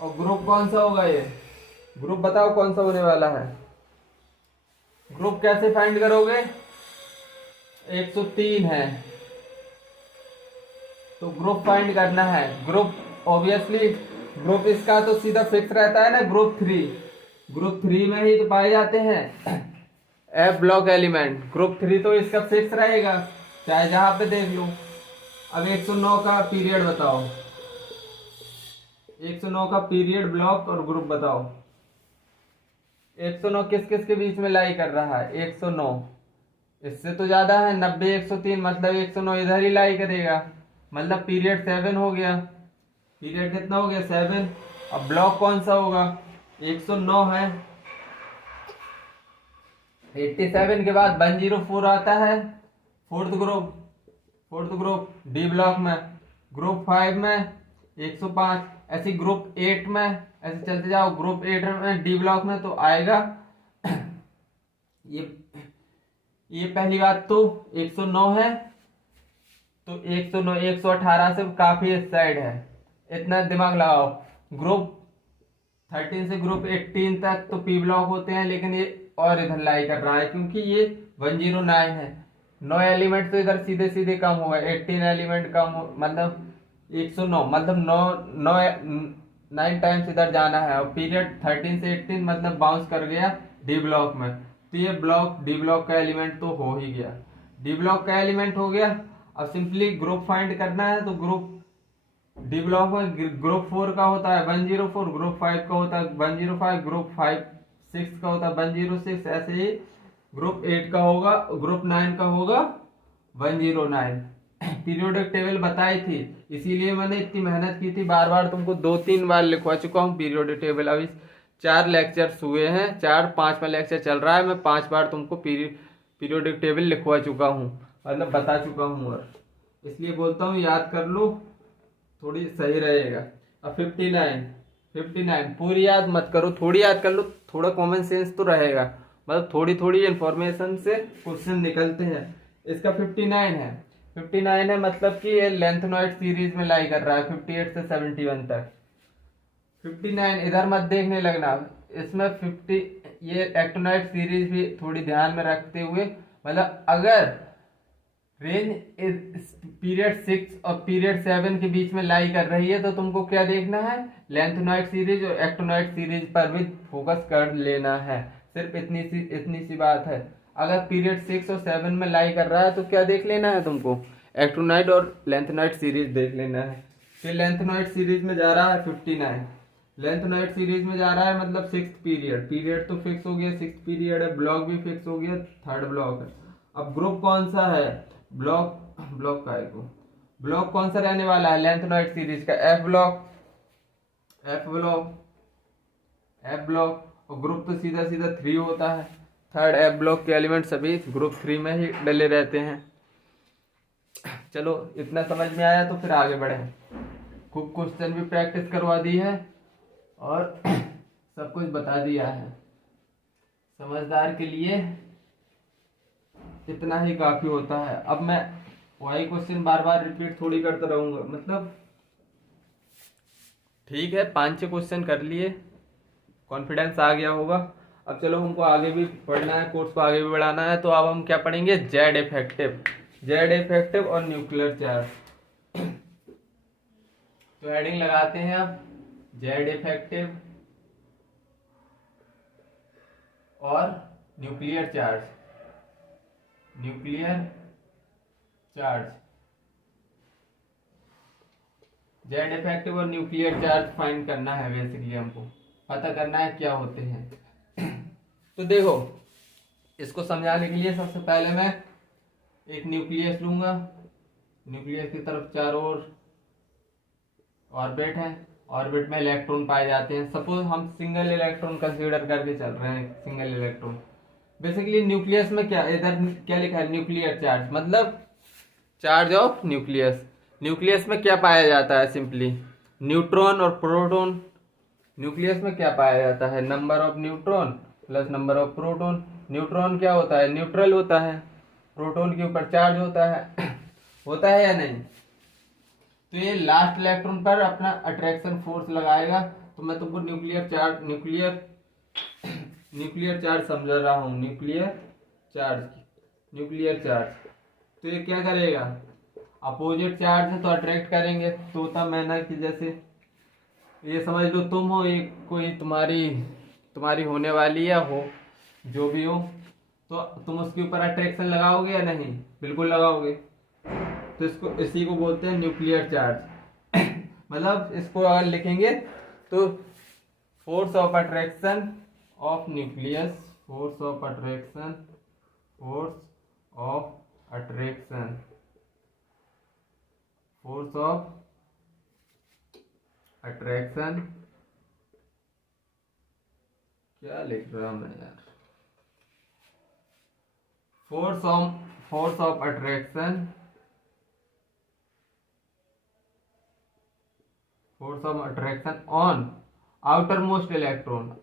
और ग्रुप कौन सा होगा? ये ग्रुप बताओ कौन सा होने वाला है। ग्रुप कैसे फाइंड करोगे? 103 है, तो ग्रुप फाइंड करना है। ग्रुप ऑब्वियसली ग्रुप इसका तो सीधा फिक्स रहता है ना, ग्रुप 3। ग्रुप 3 में ही तो पाए जाते हैं एफ ब्लॉक एलिमेंट। ग्रुप 3 तो इसका फिक्स रहेगा, चाहे जहां पे देख लो। अब 109 का पीरियड बताओ, 109 का पीरियड, ब्लॉक और ग्रुप बताओ। 109 किस किस के बीच में लाई कर रहा है? 109 इससे तो ज्यादा है, 90 103, मतलब 109 इधर ही लाई करेगा, मतलब पीरियड 7 हो गया। पीरियड कितना हो गया? 7। अब ब्लॉक कौन सा होगा? 109 है। 87 के बाद 104 आता है, fourth group. Fourth group D block में। ग्रुप 5 में 105, ऐसे ग्रुप 8 में, ऐसे चलते जाओ। ग्रुप 8 में डी ब्लॉक में तो आएगा ये पहली बात तो 109 है, तो 109 118 से काफी इस साइड है, इतना दिमाग लगाओ। ग्रुप 13 से ग्रुप 18 तक तो पी ब्लॉक होते हैं, लेकिन ये और इधर लाई कर रहा है क्योंकि ये 109 है। 9 एलिमेंट तो इधर सीधे सीधे कम होगा, 18 एलिमेंट कम मतलब 109, मतलब 9 टाइम्स इधर जाना है। और पीरियड 13 से 18 मतलब बाउंस कर गया डी ब्लॉक में, तो ये ब्लॉक डी ब्लॉक का एलिमेंट तो हो ही गया, डी ब्लॉक का एलिमेंट हो गया। अब सिंपली ग्रुप फाइंड करना है, तो ग्रुप डी ब्लॉक में ग्रुप 4 का होता है 104, ग्रुप 5 का होता है 105, ग्रुप 6 का होता है 106, ऐसे ही ग्रुप 8 का होगा, ग्रुप 9 का होगा 109। पीरियोडिक टेबल बताई थी, इसीलिए मैंने इतनी मेहनत की थी, बार बार तुमको 2-3 बार लिखवा चुका हूँ पीरियोडिक टेबल। अभी 4 लेक्चर्स हुए हैं, 5वां लेक्चर चल रहा है, मैं 5 बार तुमको पीरियोडिक टेबल लिखवा चुका हूँ, मतलब बता चुका हूँ, और इसलिए बोलता हूँ याद कर लो, थोड़ी सही रहेगा। अब 59 पूरी याद मत करो, थोड़ी याद कर लो, थोड़ा कॉमन सेंस तो रहेगा, मतलब थोड़ी थोड़ी इंफॉर्मेशन से क्वेश्चन निकलते हैं। इसका 59 है, मतलब कि ये लेंथनॉइड सीरीज में लाई कर रहा है 58 से 71 तक। 59 इधर मत देखने लगना, इसमें 50 ये एक्टिनॉइड सीरीज भी थोड़ी ध्यान में रखते हुए, मतलब अगर रेंज पीरियड 6 और पीरियड 7 के बीच में लाई कर रही है, तो तुमको क्या देखना है? लेंथनॉइड सीरीज और एक्टिनॉइड सीरीज पर भी फोकस कर लेना है, सिर्फ इतनी सी बात है। अगर पीरियड 6 और 7 में लाई कर रहा है, तो क्या देख लेना है तुमको? एक्टिनॉइड और लेंथनॉइड सीरीज देख लेना है। फिर लेंथनॉइड सीरीज में जा रहा है लेंथेनॉइड सीरीज में जा रहा है, मतलब 6th पीरियड, पीरियड तो फिक्स हो गया, 6th पीरियड है, ब्लॉक भी फिक्स हो गया, 3rd ब्लॉक है। अब ग्रुप कौन सा है, ब्लॉक का है को ब्लॉक कौन सा रहने वाला है लेंथेनॉइड सीरीज का, एफ ब्लॉक, और ग्रुप तो सीधा सीधा 3 होता है। 3rd एफ ब्लॉक के एलिमेंट सभी ग्रुप 3 में ही डले रहते हैं। चलो इतना समझ में आया, तो फिर आगे बढ़े। खूब क्वेश्चन भी प्रैक्टिस करवा दी है और सब कुछ बता दिया है। समझदार के लिए इतना ही काफी होता है। अब मैं वही क्वेश्चन बार बार रिपीट थोड़ी करता रहूंगा, मतलब ठीक है 5-6 क्वेश्चन कर लिए, कॉन्फिडेंस आ गया होगा। अब चलो हमको आगे भी पढ़ना है, कोर्स को आगे भी बढ़ाना है, तो अब हम क्या पढ़ेंगे, जेड इफेक्टिव और न्यूक्लियर चार्ज। तो हेडिंग लगाते हैं अब, जेड इफेक्टिव और न्यूक्लियर चार्ज। जेड इफेक्टिव और न्यूक्लियर चार्ज फाइंड करना है, बेसिकली हमको पता करना है क्या होते हैं। तो देखो, इसको समझाने के लिए सबसे पहले मैं एक न्यूक्लियस लूंगा, न्यूक्लियस की तरफ चारों ओर ऑर्बिट है, ऑर्बिट में इलेक्ट्रॉन पाए जाते हैं। सपोज हम सिंगल इलेक्ट्रॉन कंसीडर करके चल रहे हैं, सिंगल इलेक्ट्रॉन। बेसिकली न्यूक्लियस में क्या, इधर क्या लिखा है, न्यूक्लियर चार्ज, मतलब चार्ज ऑफ न्यूक्लियस। न्यूक्लियस में क्या पाया जाता है, सिंपली न्यूट्रॉन और प्रोटॉन। न्यूक्लियस में क्या पाया जाता है, number of neutron plus number of proton. Neutron क्या होता है, न्यूट्रल होता है, प्रोटॉन के ऊपर चार्ज होता है होता है या नहीं। तो ये लास्ट इलेक्ट्रॉन पर अपना अट्रैक्शन फोर्स लगाएगा। तो मैं तुमको न्यूक्लियर चार्ज समझा रहा हूँ, न्यूक्लियर चार्ज। तो ये क्या करेगा, अपोजिट चार्ज है तो अट्रैक्ट करेंगे, तोता मैना की जैसे। ये समझ लो तुम हो, एक कोई तुम्हारी होने वाली है, हो जो भी हो, तो तुम उसके ऊपर अट्रैक्शन लगाओगे या नहीं, बिल्कुल लगाओगे। तो इसी को बोलते हैं न्यूक्लियर चार्ज। मतलब इसको अगर लिखेंगे तो force of attraction of nucleus, force of attraction क्या लिख रहा हूं मैं यार, force of attraction on outermost electron,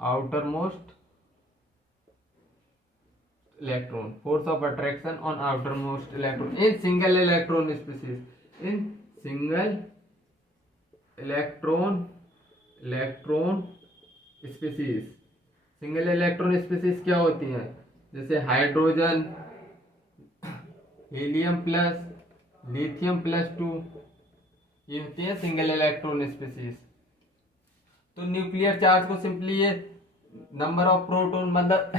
force of attraction on outermost electron in single electron species, single electron species क्या होती हैं, जैसे hydrogen, helium plus, lithium plus 2, ये होती है सिंगल इलेक्ट्रॉन स्पीसीज। तो न्यूक्लियर चार्ज को सिंपली ये नंबर ऑफ प्रोटॉन, मतलब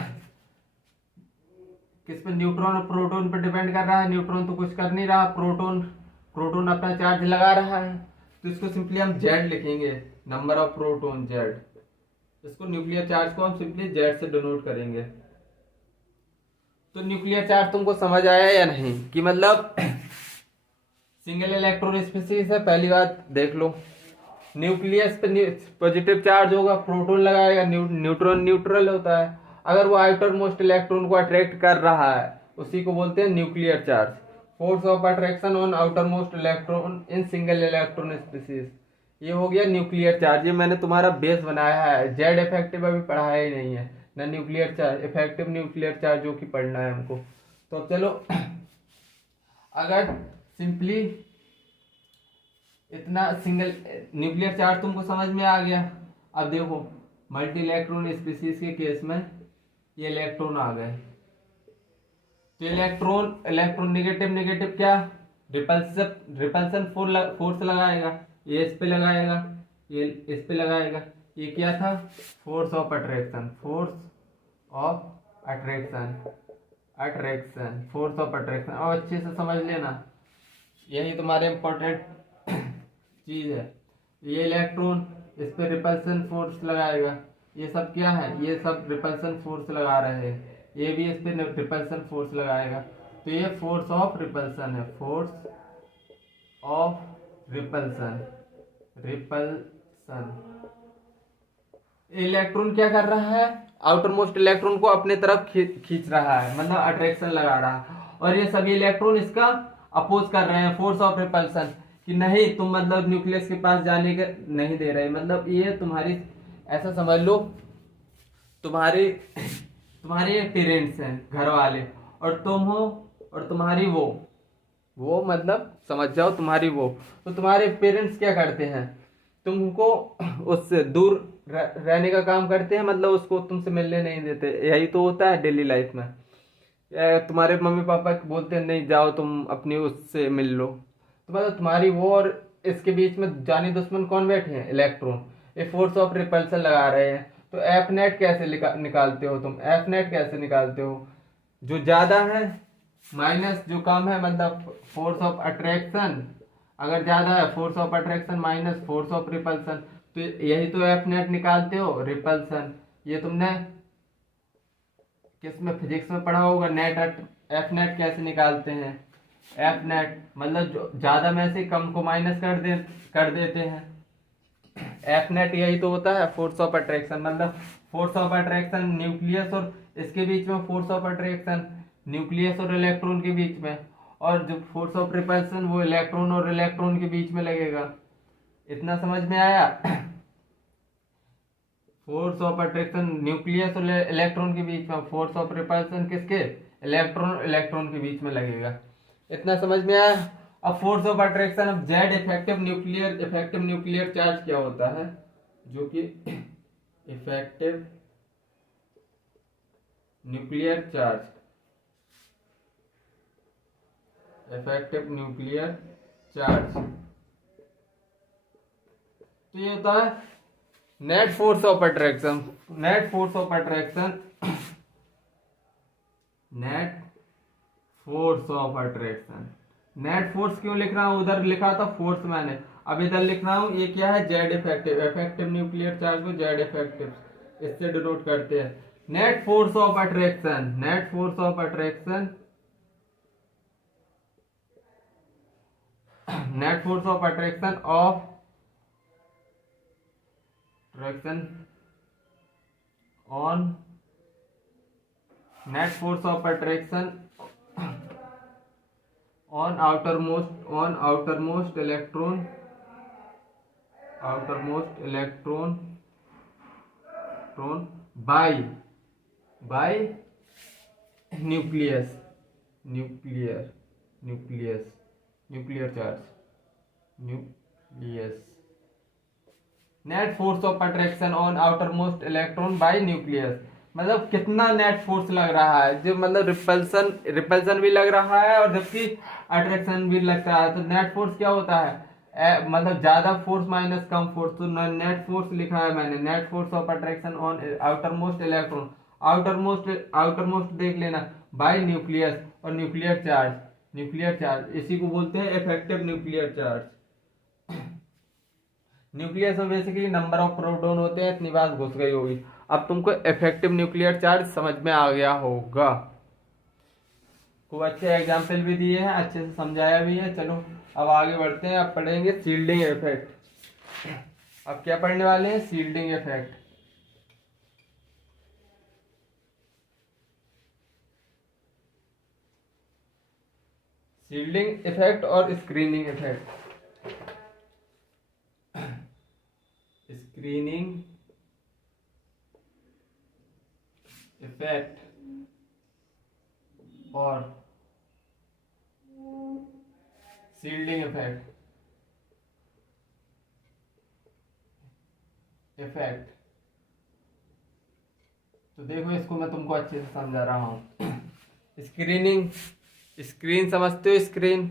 किस पे, न्यूट्रॉन और प्रोटॉन पे डिपेंड कर रहा है। न्यूट्रॉन तो कुछ कर नहीं रहा, प्रोटॉन अपना चार्ज लगा रहा है, तो इसको सिंपली हम जेड लिखेंगे, नंबर ऑफ प्रोटॉन जेड। इसको न्यूक्लियर चार्ज को हम सिंपली जेड से डिनोट करेंगे। तो न्यूक्लियर चार्ज तुमको समझ आया या नहीं, कि मतलब सिंगल इलेक्ट्रॉन स्पीसीज है। पहली बात देख लो, न्यूक्लियस पे पॉजिटिव चार्ज होगा, प्रोटॉन लगाएगा, न्यूट्रॉन न्यूट्रल होता है। अगर वो आउटर मोस्ट इलेक्ट्रॉन को अट्रैक्ट कर रहा है, उसी को बोलते हैं nuclear charge. Force of attraction on outer most electron in single electron species, ये हो गया न्यूक्लियर चार्ज। ये मैंने तुम्हारा बेस बनाया है, जेड इफेक्टिव अभी पढ़ाया ही नहीं है ना, nuclear charge, effective nuclear charge जो कि पढ़ना है हमको। तो चलो, अगर सिंपली इतना सिंगल न्यूक्लियर चार्ज तुमको समझ में आ गया। अब देखो, मल्टी इलेक्ट्रॉन स्पीसीज के केस में ये इलेक्ट्रॉन आ गए, तो इलेक्ट्रॉन नेगेटिव क्या, रिपल्सन फोर्स लगाएगा, ये इस पे लगाएगा, ये इस पे लगाएगा। ये क्या था, फोर्स ऑफ अट्रैक्शन, और अच्छे से समझ लेना, यही तुम्हारे इम्पोर्टेंट चीज है। ये इलेक्ट्रॉन इस पे रिपल्सन फोर्स लगाएगा। ये सब क्या है, ये सब रिपल्सन फोर्स लगा रहे हैं, ये भी इस पे रिपल्सन फोर्स लगाएगा। तो ये फोर्स ऑफ रिपल्सन है, force of repulsion. Repulsion electron क्या कर रहा है, आउटर मोस्ट इलेक्ट्रॉन को अपने तरफ खींच रहा है, मतलब अट्रैक्शन लगा रहा है। और ये सभी इलेक्ट्रॉन इसका अपोज कर रहे हैं, फोर्स ऑफ रिपल्सन, कि नहीं तुम मतलब न्यूक्लियस के पास जाने के नहीं दे रहे। मतलब ये तुम्हारी, ऐसा समझ लो तुम्हारे तुम्हारे पेरेंट्स हैं, घर वाले, और तुम हो, और तुम्हारी वो मतलब समझ जाओ तुम्हारी वो। तो तुम्हारे पेरेंट्स क्या करते हैं, तुमको उससे दूर रहने का काम करते हैं, मतलब उसको तुमसे मिलने नहीं देते। यही तो होता है डेली लाइफ में। तुम्हारे मम्मी पापा बोलते हैं नहीं जाओ तुम अपनी उससे मिल लो, तो मतलब तुम्हारी वो और इसके बीच में जानी दुश्मन कौन बैठे हैं, इलेक्ट्रॉन। ये फोर्स ऑफ रिपल्सन लगा रहे हैं। तो एफ नेट कैसे निकालते हो तुम, एफ नेट कैसे निकालते हो, जो ज्यादा है माइनस जो कम है, मतलब फोर्स ऑफ अट्रैक्शन अगर ज्यादा है, force of attraction minus force of repulsion, तो यही तो एफ नेट निकालते हो, रिपल्सन। ये तुमने किस में, फिजिक्स में पढ़ा होगा, नेट एफ नेट कैसे निकालते हैं। एफ नेट मतलब जो ज्यादा में से कम को माइनस कर देते हैं। एफ नेट यही तो होता है, फोर्स ऑफ अट्रैक्शन। मतलब फोर्स ऑफ अट्रैक्शन न्यूक्लियस और इसके बीच में, फोर्स ऑफ अट्रैक्शन न्यूक्लियस और इलेक्ट्रॉन के बीच में, और जो फोर्स ऑफ रिपल्सन वो इलेक्ट्रॉन और इलेक्ट्रॉन के बीच में लगेगा। इतना समझ में आया। फोर्स ऑफ अट्रैक्शन न्यूक्लियस और इलेक्ट्रॉन के बीच में, फोर्स ऑफ रिपल्सन किसके, इलेक्ट्रॉन इलेक्ट्रॉन के बीच में लगेगा। इतना समझ में आया। अब फोर्स ऑफ अट्रैक्शन, अब जेड इफेक्टिव न्यूक्लियर चार्ज क्या होता है, जो कि effective nuclear charge, effective nuclear charge, तो ये होता है net force of attraction. Net force of attraction, net force of attraction. Net force क्यों लिख रहा हूं, उधर लिखा था फोर्स मैंने, अब इधर लिख रहा हूं, ये क्या है, Z effective. Effective nuclear charge को जेड इफेक्टिव इससे डिनोट करते हैं। Net force of attraction, net force of attraction, net force of attraction of attraction on, net force of attraction on outermost electron by nucleus charge, nucleus। Net force of attraction on outermost electron by nucleus, मतलब कितना net force लग रहा है, जो मतलब repulsion भी लग रहा है और जबकि अट्रैक्शन भी लग रहा है। तो नेट फोर्स क्या होता है, मतलब ज्यादा फोर्स माइनस कम फोर्स। तो नेट फोर्स लिखा है मैंने, net force of attraction on outermost electron, outermost देख लेना, बाय न्यूक्लियस और न्यूक्लियर चार्ज इसी को बोलते हैं इफेक्टिव न्यूक्लियर चार्ज। न्यूक्लियस में बेसिकली नंबर ऑफ प्रोटॉन होते हैं, इतनी बात घुस गई होगी। अब तुमको इफेक्टिव न्यूक्लियर चार्ज समझ में आ गया होगा। खूब अच्छे एग्जाम्पल भी दिए हैं, अच्छे से समझाया भी है। चलो अब आगे बढ़ते हैं, अब पढ़ेंगे शील्डिंग इफेक्ट। अब क्या पढ़ने वाले हैं, शील्डिंग इफेक्ट। शील्डिंग इफेक्ट और स्क्रीनिंग इफेक्ट। स्क्रीनिंग इफेक्ट और शील्डिंग इफेक्ट। तो देखो इसको मैं तुमको अच्छे से समझा रहा हूं। स्क्रीन समझते हो, स्क्रीन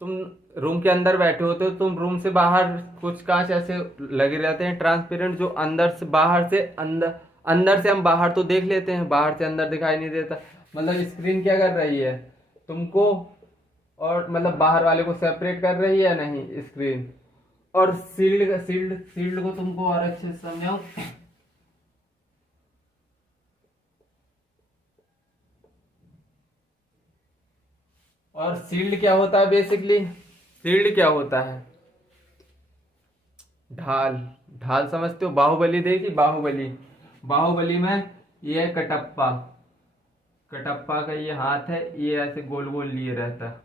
तुम रूम के अंदर बैठे होते हो, तुम रूम से बाहर कुछ कांच ऐसे लगे रहते हैं ट्रांसपेरेंट, जो अंदर से अंदर से हम बाहर तो देख लेते हैं, बाहर से अंदर दिखाई नहीं देता। मतलब स्क्रीन क्या कर रही है, तुमको और मतलब बाहर वाले को सेपरेट कर रही है या नहीं स्क्रीन। और शील्ड को तुमको और अच्छे से समझाऊं। और शील्ड क्या होता है बेसिकली, शील्ड क्या होता है, ढाल। ढाल समझते हो, बाहुबली देखी, बाहुबली, बाहुबली में ये है कटप्पा, कटप्पा का ये हाथ है, ये ऐसे गोल गोल लिए रहता है,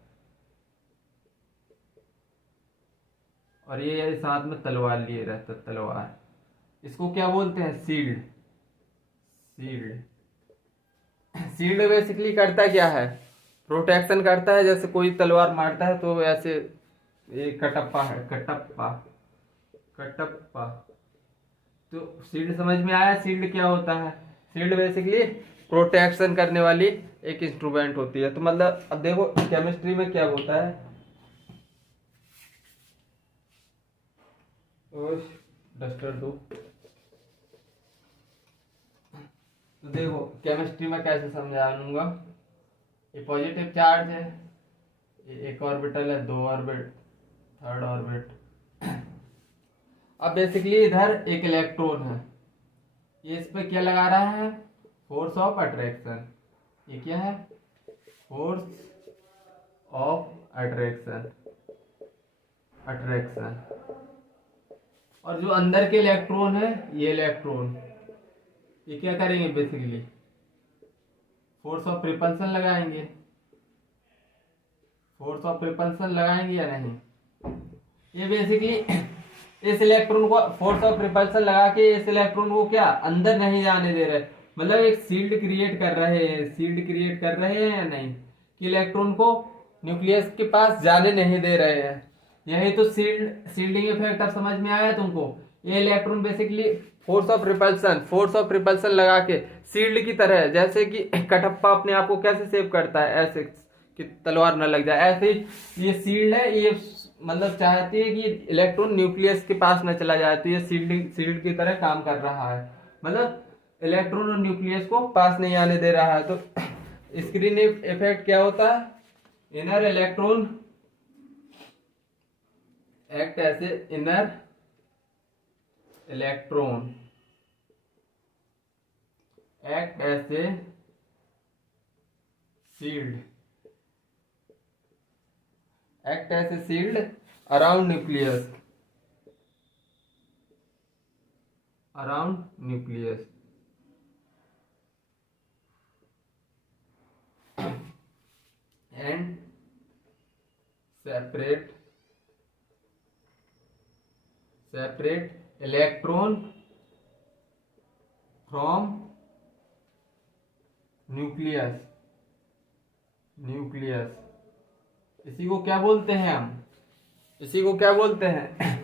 और ये इस हाथ में तलवार लिए रहता है, तलवार। इसको क्या बोलते हैं, शील्ड। शील्ड शील्ड बेसिकली करता क्या है, प्रोटेक्शन करता है। जैसे कोई तलवार मारता है तो ऐसे, ये कटप्पा है, कटप्पा, कटप्पा। तो शील्ड समझ में आया, शील्ड क्या होता है। शील्ड बेसिकली प्रोटेक्शन करने वाली एक इंस्ट्रूमेंट होती है। तो मतलब अब देखो केमिस्ट्री में क्या होता है, डस्टर दो। तो देखो केमिस्ट्री में कैसे समझा लूंगा। ये पॉजिटिव चार्ज है, ये एक ऑर्बिटल है, दो ऑर्बिट, थर्ड ऑर्बिट। अब बेसिकली इधर एक इलेक्ट्रॉन है, ये इस पे क्या लगा रहा है, फोर्स ऑफ अट्रैक्शन। ये क्या है, फोर्स ऑफ अट्रैक्शन, अट्रैक्शन। और जो अंदर के इलेक्ट्रॉन है, ये इलेक्ट्रॉन, ये क्या करेंगे बेसिकली, फोर्स ऑफ रिपल्सन लगाएंगे, फोर्स ऑफ रिपल्सन लगाएंगे या नहीं। ये बेसिकली इस इलेक्ट्रॉन को फोर्स ऑफ रिपल्सन लगा के इस इलेक्ट्रॉन को क्या अंदर नहीं जाने दे रहे, मतलब एक शील्ड क्रिएट कर रहे हैं, शील्ड क्रिएट कर रहे हैं या नहीं, कि इलेक्ट्रॉन को न्यूक्लियस के पास जाने नहीं दे रहे हैं। यही तो शील्डिंग इफेक्ट अब समझ में आया तुमको। ये electron basically force of repulsion लगा के शील्ड की तरह, जैसे कि कटप्पा अपने आप को कैसे सेव करता है, ऐसे कि तलवार न लग जाए, ऐसे ही ये शील्ड है, ये मतलब चाहती है कि इलेक्ट्रॉन न्यूक्लियस के पास न चला जाए। तो ये शील्ड की तरह काम कर रहा है, मतलब इलेक्ट्रॉन और न्यूक्लियस को पास नहीं आने दे रहा है। तो स्क्रीन इफेक्ट क्या होता है, inner electron act as a inner electron, act as a shield, act as a shield around nucleus, around nucleus, and separate electron from nucleus, इसी को क्या बोलते हैं हम, इसी को क्या बोलते हैं,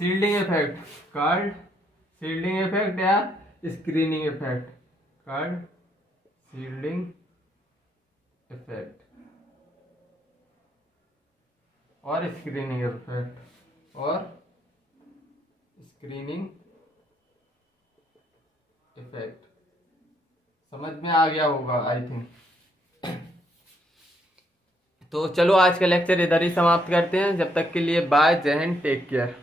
shielding effect, called shielding effect या screening effect, called shielding effect और स्क्रीनिंग इफेक्ट, और स्क्रीनिंग इफेक्ट। समझ में आ गया होगा आई थिंक। तो चलो आज का लेक्चर इधर ही समाप्त करते हैं। जब तक के लिए बाय, जय हिंद, टेक केयर।